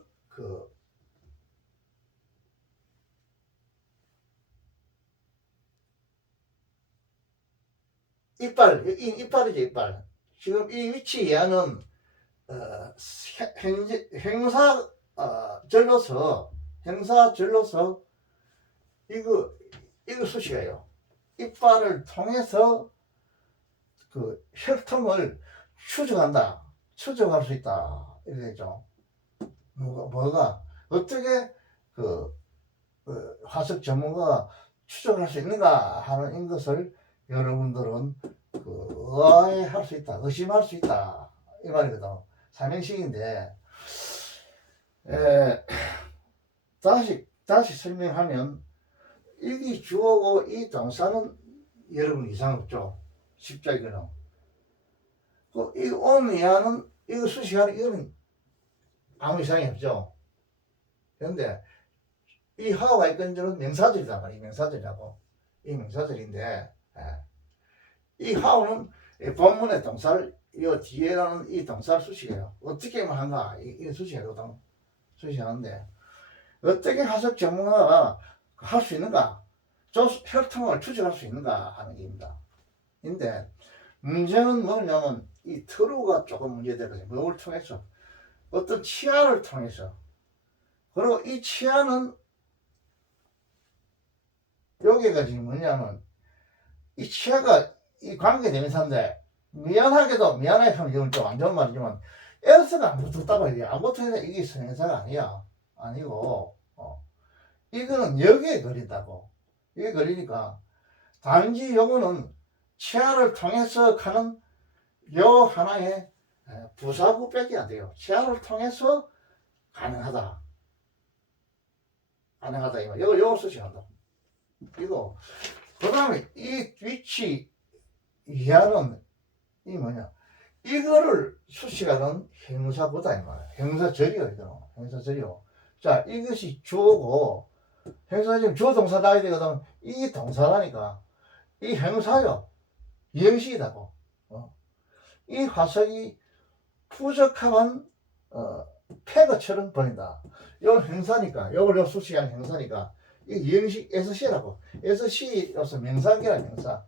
이빨이죠 이빨. 지금 이 위치 이하는 행사절로서 이거 수식해요. 이빨을 통해서 그 혈통을 추적할 수 있다 이렇게 되죠. 뭐가 어떻게 화석 전문가가 추적할 수 있는가 하는 것을 여러분들은 의아해할 수 있다, 의심할 수 있다 이 말이거든. 삼행식인데 다시 설명하면 이게 주어고 이 동사는 여러분 이상 없죠. 십자기는 이 온이하는 이거 수식하는 이거는 아무 이상이 없죠. 그런데 이 하오가 있건지는 명사절이란 말이에요. 명사절이라고. 이 명사절인데 이 하오는 본문의 동사를 이 뒤에라는 이 동사를 수식해요. 어떻게 하는가 이 수식하거든. 수식하는데 어떻게 화석 전문가가 할 수 있는가? 혈통을 추적할 수 있는가 하는 얘기입니다. 근데 문제는 뭐냐면 이 트루가 조금 문제되거든요. 뭘 통해서? 어떤 치아를 통해서. 그리고 이 치아는 여기가 지금 뭐냐면 이 치아가 이 관계대명사인데 미안하게 하면 이건 좀 안 좋은 말이지만 에서가 안 붙었다고 해야 돼. 안 붙어야 이게 성행사가 아니야. 아니고 이거는 여기에 걸린다고. 여기에 걸리니까 단지 요거는 치아를 통해서 가는 요 하나의 부사구밖에 안 돼요. 치아를 통해서 가능하다. 이거 요거 수식한다. 이거 그 다음에 이 위치 이하는 이 뭐냐 이거를 수식하는 형사보다 이 말이야. 형사절이요 이거는. 형사절이요. 자 이것이 주어고 형사 지금 주어 동사 나야 되거든. 이 동사라니까 이 형사요. 이 형식이라고. 이 화석이 부적합한 폐거처럼 보인다. 이건 형사니까, 이걸 수식하는 형사니까, 이 형식 SC라고. SC로서 명사계란 형사.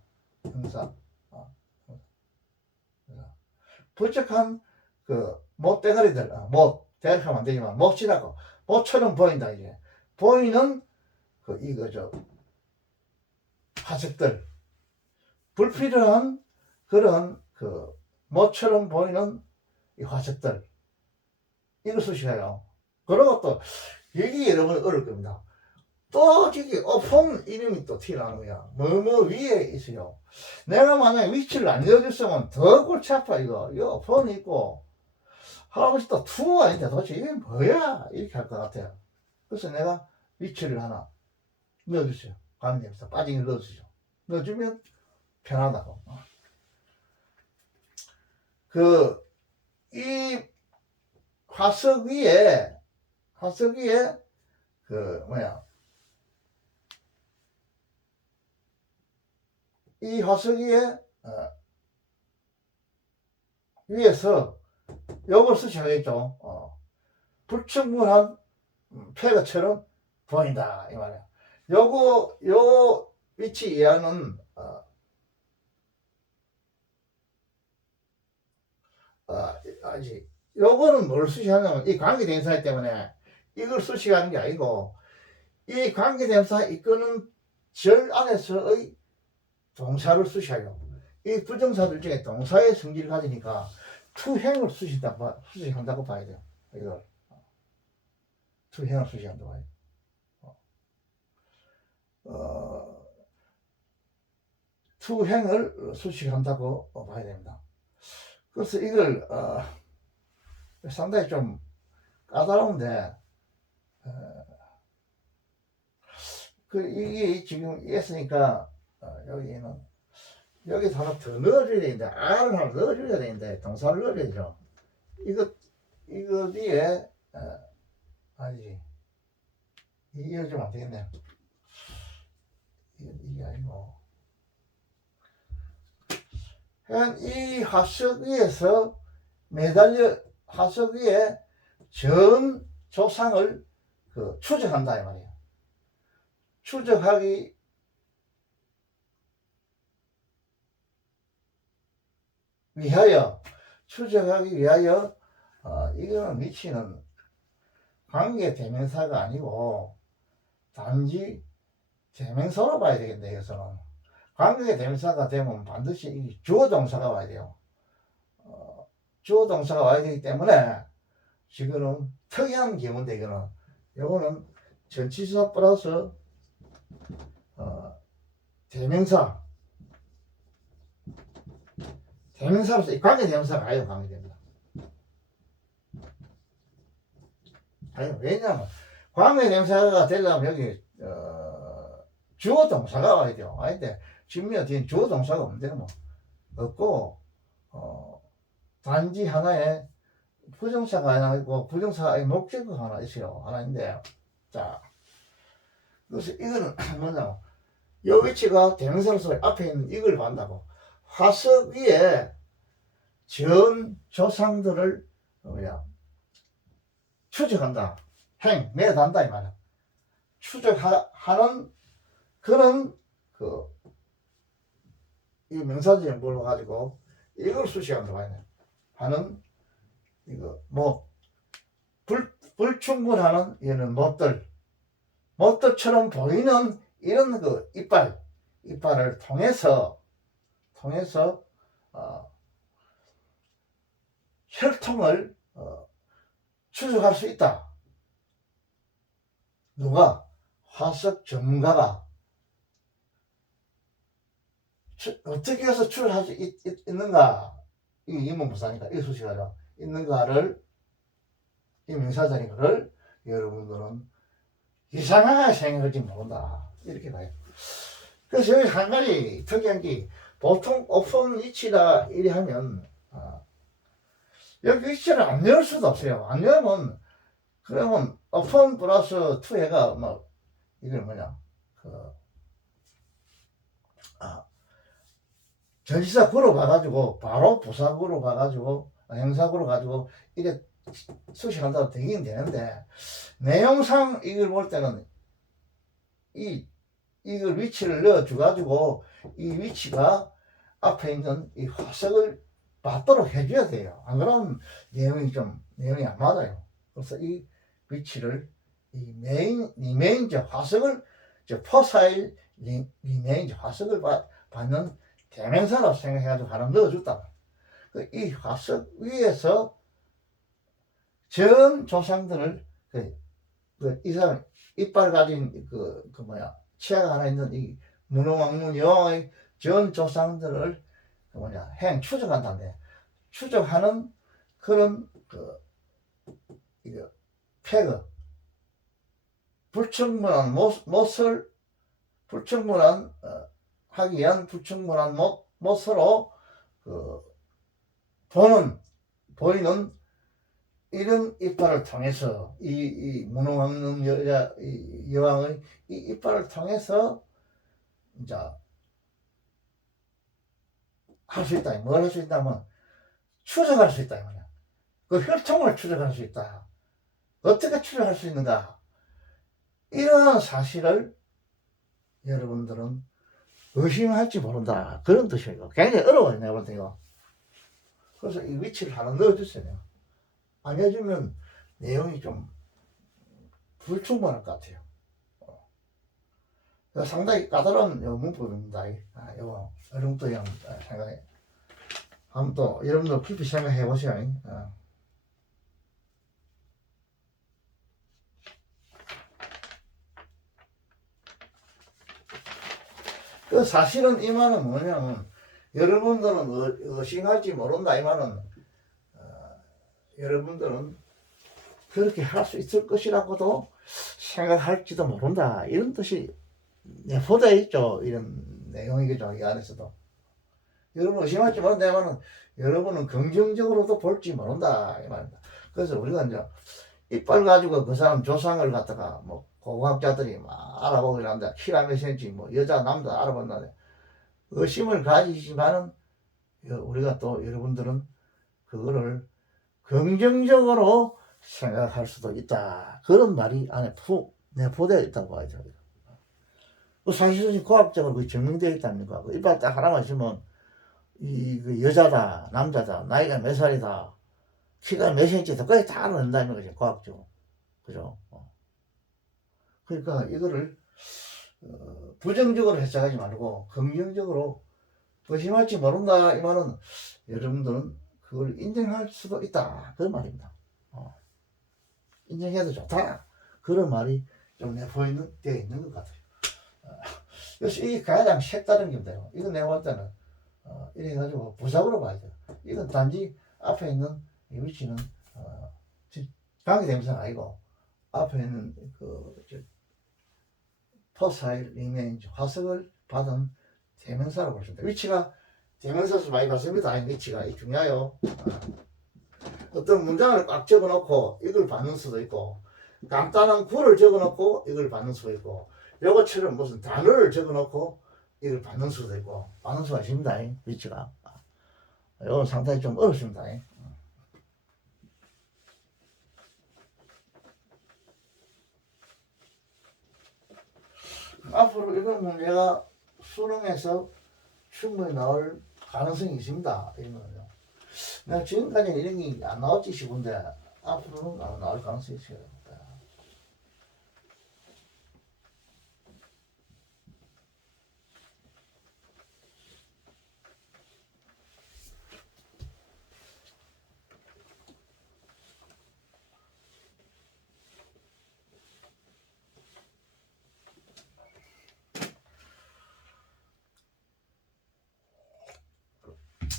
부적한 못대가리들, 대가리하면 안 되지만, 못이라고. 못처럼 보인다, 이게. 보이는 이거죠. 화석들. 불필요한 그런 못처럼 보이는 이 화석들. 이거 수식해요. 그리고 또, 여기 여러분 어려울 겁니다. 또 저기 어폰 이름이 또 튀어나오는 거야. 뭐뭐 위에 있어요. 내가 만약에 위치를 안 알려줬으면 더 골치 아파 이거 어폰이 있고 할아버지 또 투어가 있는데 도대체 이게 뭐야 이렇게 할 것 같아요. 그래서 내가 위치를 하나 넣어주세요. 관계에서 빠지게 넣어주죠. 넣어주면 편하다고. 그 이 화석 위에 그 뭐야 이 화석 위에 위에서 요걸 쓰셔야겠죠. 불충분한 폐거처럼 보인다 이 말이야. 요 위치 이하는 아직 요거는 뭘 수식하냐면 이 관계대명사 때문에 이걸 수식하는 게 아니고 이 관계대명사 이끄는 절 안에서의 동사를 수식해요. 이 부정사들 중에 동사의 성질을 가지니까 투행을 수식한다고 봐야 돼요. 이걸 투행을 수식한다고 봐야 돼요. 투행을 수식한다고 봐야 됩니다. 그래서 이걸 상당히 좀 까다로운데 이게 지금 했으니까 여기 하나 더 넣어줘야 되는데 R을 하나 넣어줘야 되는데 동사를 넣어야 되죠. 이거 뒤에 아니지 이거 좀 안 되겠네. 이게 아니고 이 화석 위에서 매달려 화석 위에 전 조상을 추적한다 이 말이에요. 추적하기 위하여 이거는 위치는 관계 대명사가 아니고 단지 대명사로 봐야 되겠네. 여기서는 관계 대명사가 되면 반드시 주어 동사가 와야 돼요. 주어 동사가 와야 되기 때문에 지금은 특이한 경우인데 이거는 전치사 플러스 대명사로서 관계 대명사가 아니에요. 관계 대명사. 아니, 왜냐면 관계 대명사가 되려면 여기 주어 동사가 와야 돼요. 아닌데 지금 뒤에 주어 동사가 없는데 뭐 없고 단지 하나의 부정사가 하나 있고 부정사의 목적어가 하나 있어요. 하나 있는데 자 그래서 이거는 뭐냐면 이 위치가 대명사로서 앞에 있는 이걸 본다고 화석 위에 전 조상들을 추적한다. 매단다 이 말이야. 추적하는 그런 이 명사적인 걸로 가지고 이걸 수식한다고 하는 불충분하는 얘는 못들처럼 보이는 이런 이빨을 통해서 혈통을 추적할 수 있다. 누가? 화석 전문가가 어떻게 해서 추적할 수 있는가? 이 의문부사니까 이 수식하죠. 있는가를 이 명사자리를 여러분들은 이상하게 생각할지 모른다. 이렇게 봐요. 그래서 여기 한 가지 특이한 게 보통 오픈 위치다 이리 하면 여기 위치를 안 열 수도 없어요. 안 열면 그러면 오픈 플러스 2해가 이걸 뭐냐 전치사 구로 가가지고 바로 부사구로 가가지고 형사구로 가지고 이래 수식한다고 되긴 되는데 내용상 이걸 볼 때는 이걸 위치를 넣어줘가지고 이 위치가 앞에 있는 이 화석을 맞도록 해줘야 돼요. 안 그러면 내용이 안 맞아요. 그래서 이 위치를 리메인즈 화석을 포사일 리메인즈 화석을 받는 대명사로 생각해가지고 하나 넣어줬다. 이 화석 위에서 전 조상들을 이 사람 이빨 가진 치아가 하나 있는 이 문어왕문 여왕의 전 조상들을 추적한다는데 추적하는 그런 폐거 불충분한 불충분한 하기 위한 불충분한 못으로 보이는 이런 이빨을 통해서 이 문호왕릉 여왕의 이 이빨을 통해서 이제 할 수 있다. 뭘 할 수 있다면 추적할 수 있다. 그 혈통을 추적할 수 있다. 어떻게 추적할 수 있는가? 이러한 사실을 여러분들은 의심할지 모른다. 그런 뜻이에요. 굉장히 어려워요. 내가 볼 때 이거. 그래서 이 위치를 하나 넣어주세요. 안 해주면 내용이 좀 불충분할 것 같아요. 상당히 까다로운 문법입니다. 이거 어려움도 생각해. 한번 또 여러분도 깊이 생각해 보세요. 그 사실은 이 말은 뭐냐면 여러분들은 의심할지 모른다. 이 말은 여러분들은 그렇게 할 수 있을 것이라고도 생각할지도 모른다. 이런 뜻이 내포되어 있죠. 이런 내용이겠죠. 이 안에서도. 여러분 의심할지 모른다. 이 말은 여러분은 긍정적으로도 볼지 모른다. 이 말입니다. 그래서 우리가 이제 이빨 가지고 그 사람 조상을 갖다가 뭐 고고학자들이 막 알아보고 이런다. 키가 몇 센치, 뭐 여자, 남자 알아본다네. 의심을 가지지만은 우리가 또 여러분들은 그거를 긍정적으로 생각할 수도 있다. 그런 말이 안에 내포되어 있다고 하죠. 사실은 과학적으로 증명되어 있답니까? 이빨 딱 하나만 있으면 그 여자다, 남자다, 나이가 몇 살이다, 키가 몇 센치다, 그게 다 알아낸다는 거죠. 과학적으로. 그죠? 그러니까 이거를 부정적으로 해석하지 말고 긍정적으로 의심할지 모른다. 이 말은 여러분들은 그걸 인정할 수도 있다. 그런 말입니다. 인정해도 좋다. 그런 말이 좀 되어 있는 것 같아요. 그래서 이게 가장 색다른 겁니다. 이건 내가 볼 때는 이래가지고 부작으로 봐야 돼요. 이건 단지 앞에 있는 이 위치는 관계대명사가 아니고 앞에 있는 포사일 리메인지 화석을 받은 대명사라고 볼 수 있습니다. 위치가 대명사에서 많이 봤습니다. 위치가 중요해요. 어떤 문장을 꽉 적어놓고 이걸 받는 수도 있고, 간단한 구를 적어놓고 이걸 받는 수도 있고, 요것처럼 무슨 단어를 적어놓고 이걸 받는 수도 있고, 받는 수가 있습니다. 위치가. 이건 상당히 좀 어렵습니다. 앞으로 이런 문제가 수능에서 충분히 나올 가능성이 있습니다. 이거는요. 내가 지금까지 이런 게 안 나올지 싶은데 앞으로는 나올 가능성이 있어요.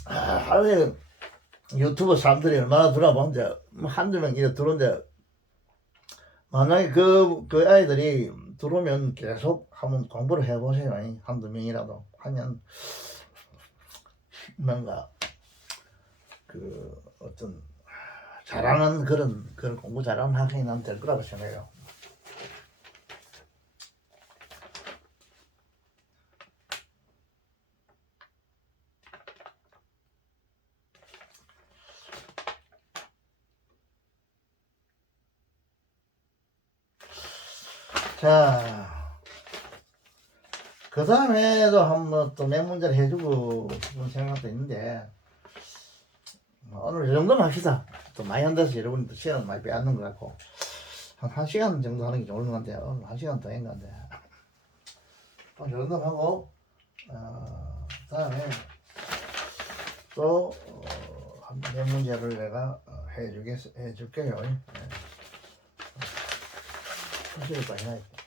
하루에 유튜브 사람들이 얼마나 들어보는데 한두 명 이렇게 들어오는데 만약에 그 아이들이 들어오면 계속 한번 공부를 해보세요. 한두 명이라도 하면 뭔가 그 어떤 잘하는 그런 공부 잘하는 학생이 나면 될 거라고 생각해요. 자, 그 다음에도 한번 또 몇 문제를 해주고 싶은 생각도 있는데, 오늘 이 정도만 합시다. 또 많이 한다서 여러분도 시간을 많이 빼앗는 것 같고, 한 1시간 정도 하는 게 좋은 것 같아요. 오늘 1시간 더 한 건데. 이 정도 하고, 다음에 또, 몇 문제를 내가 해줄게요. 사실을 많이 해야겠다.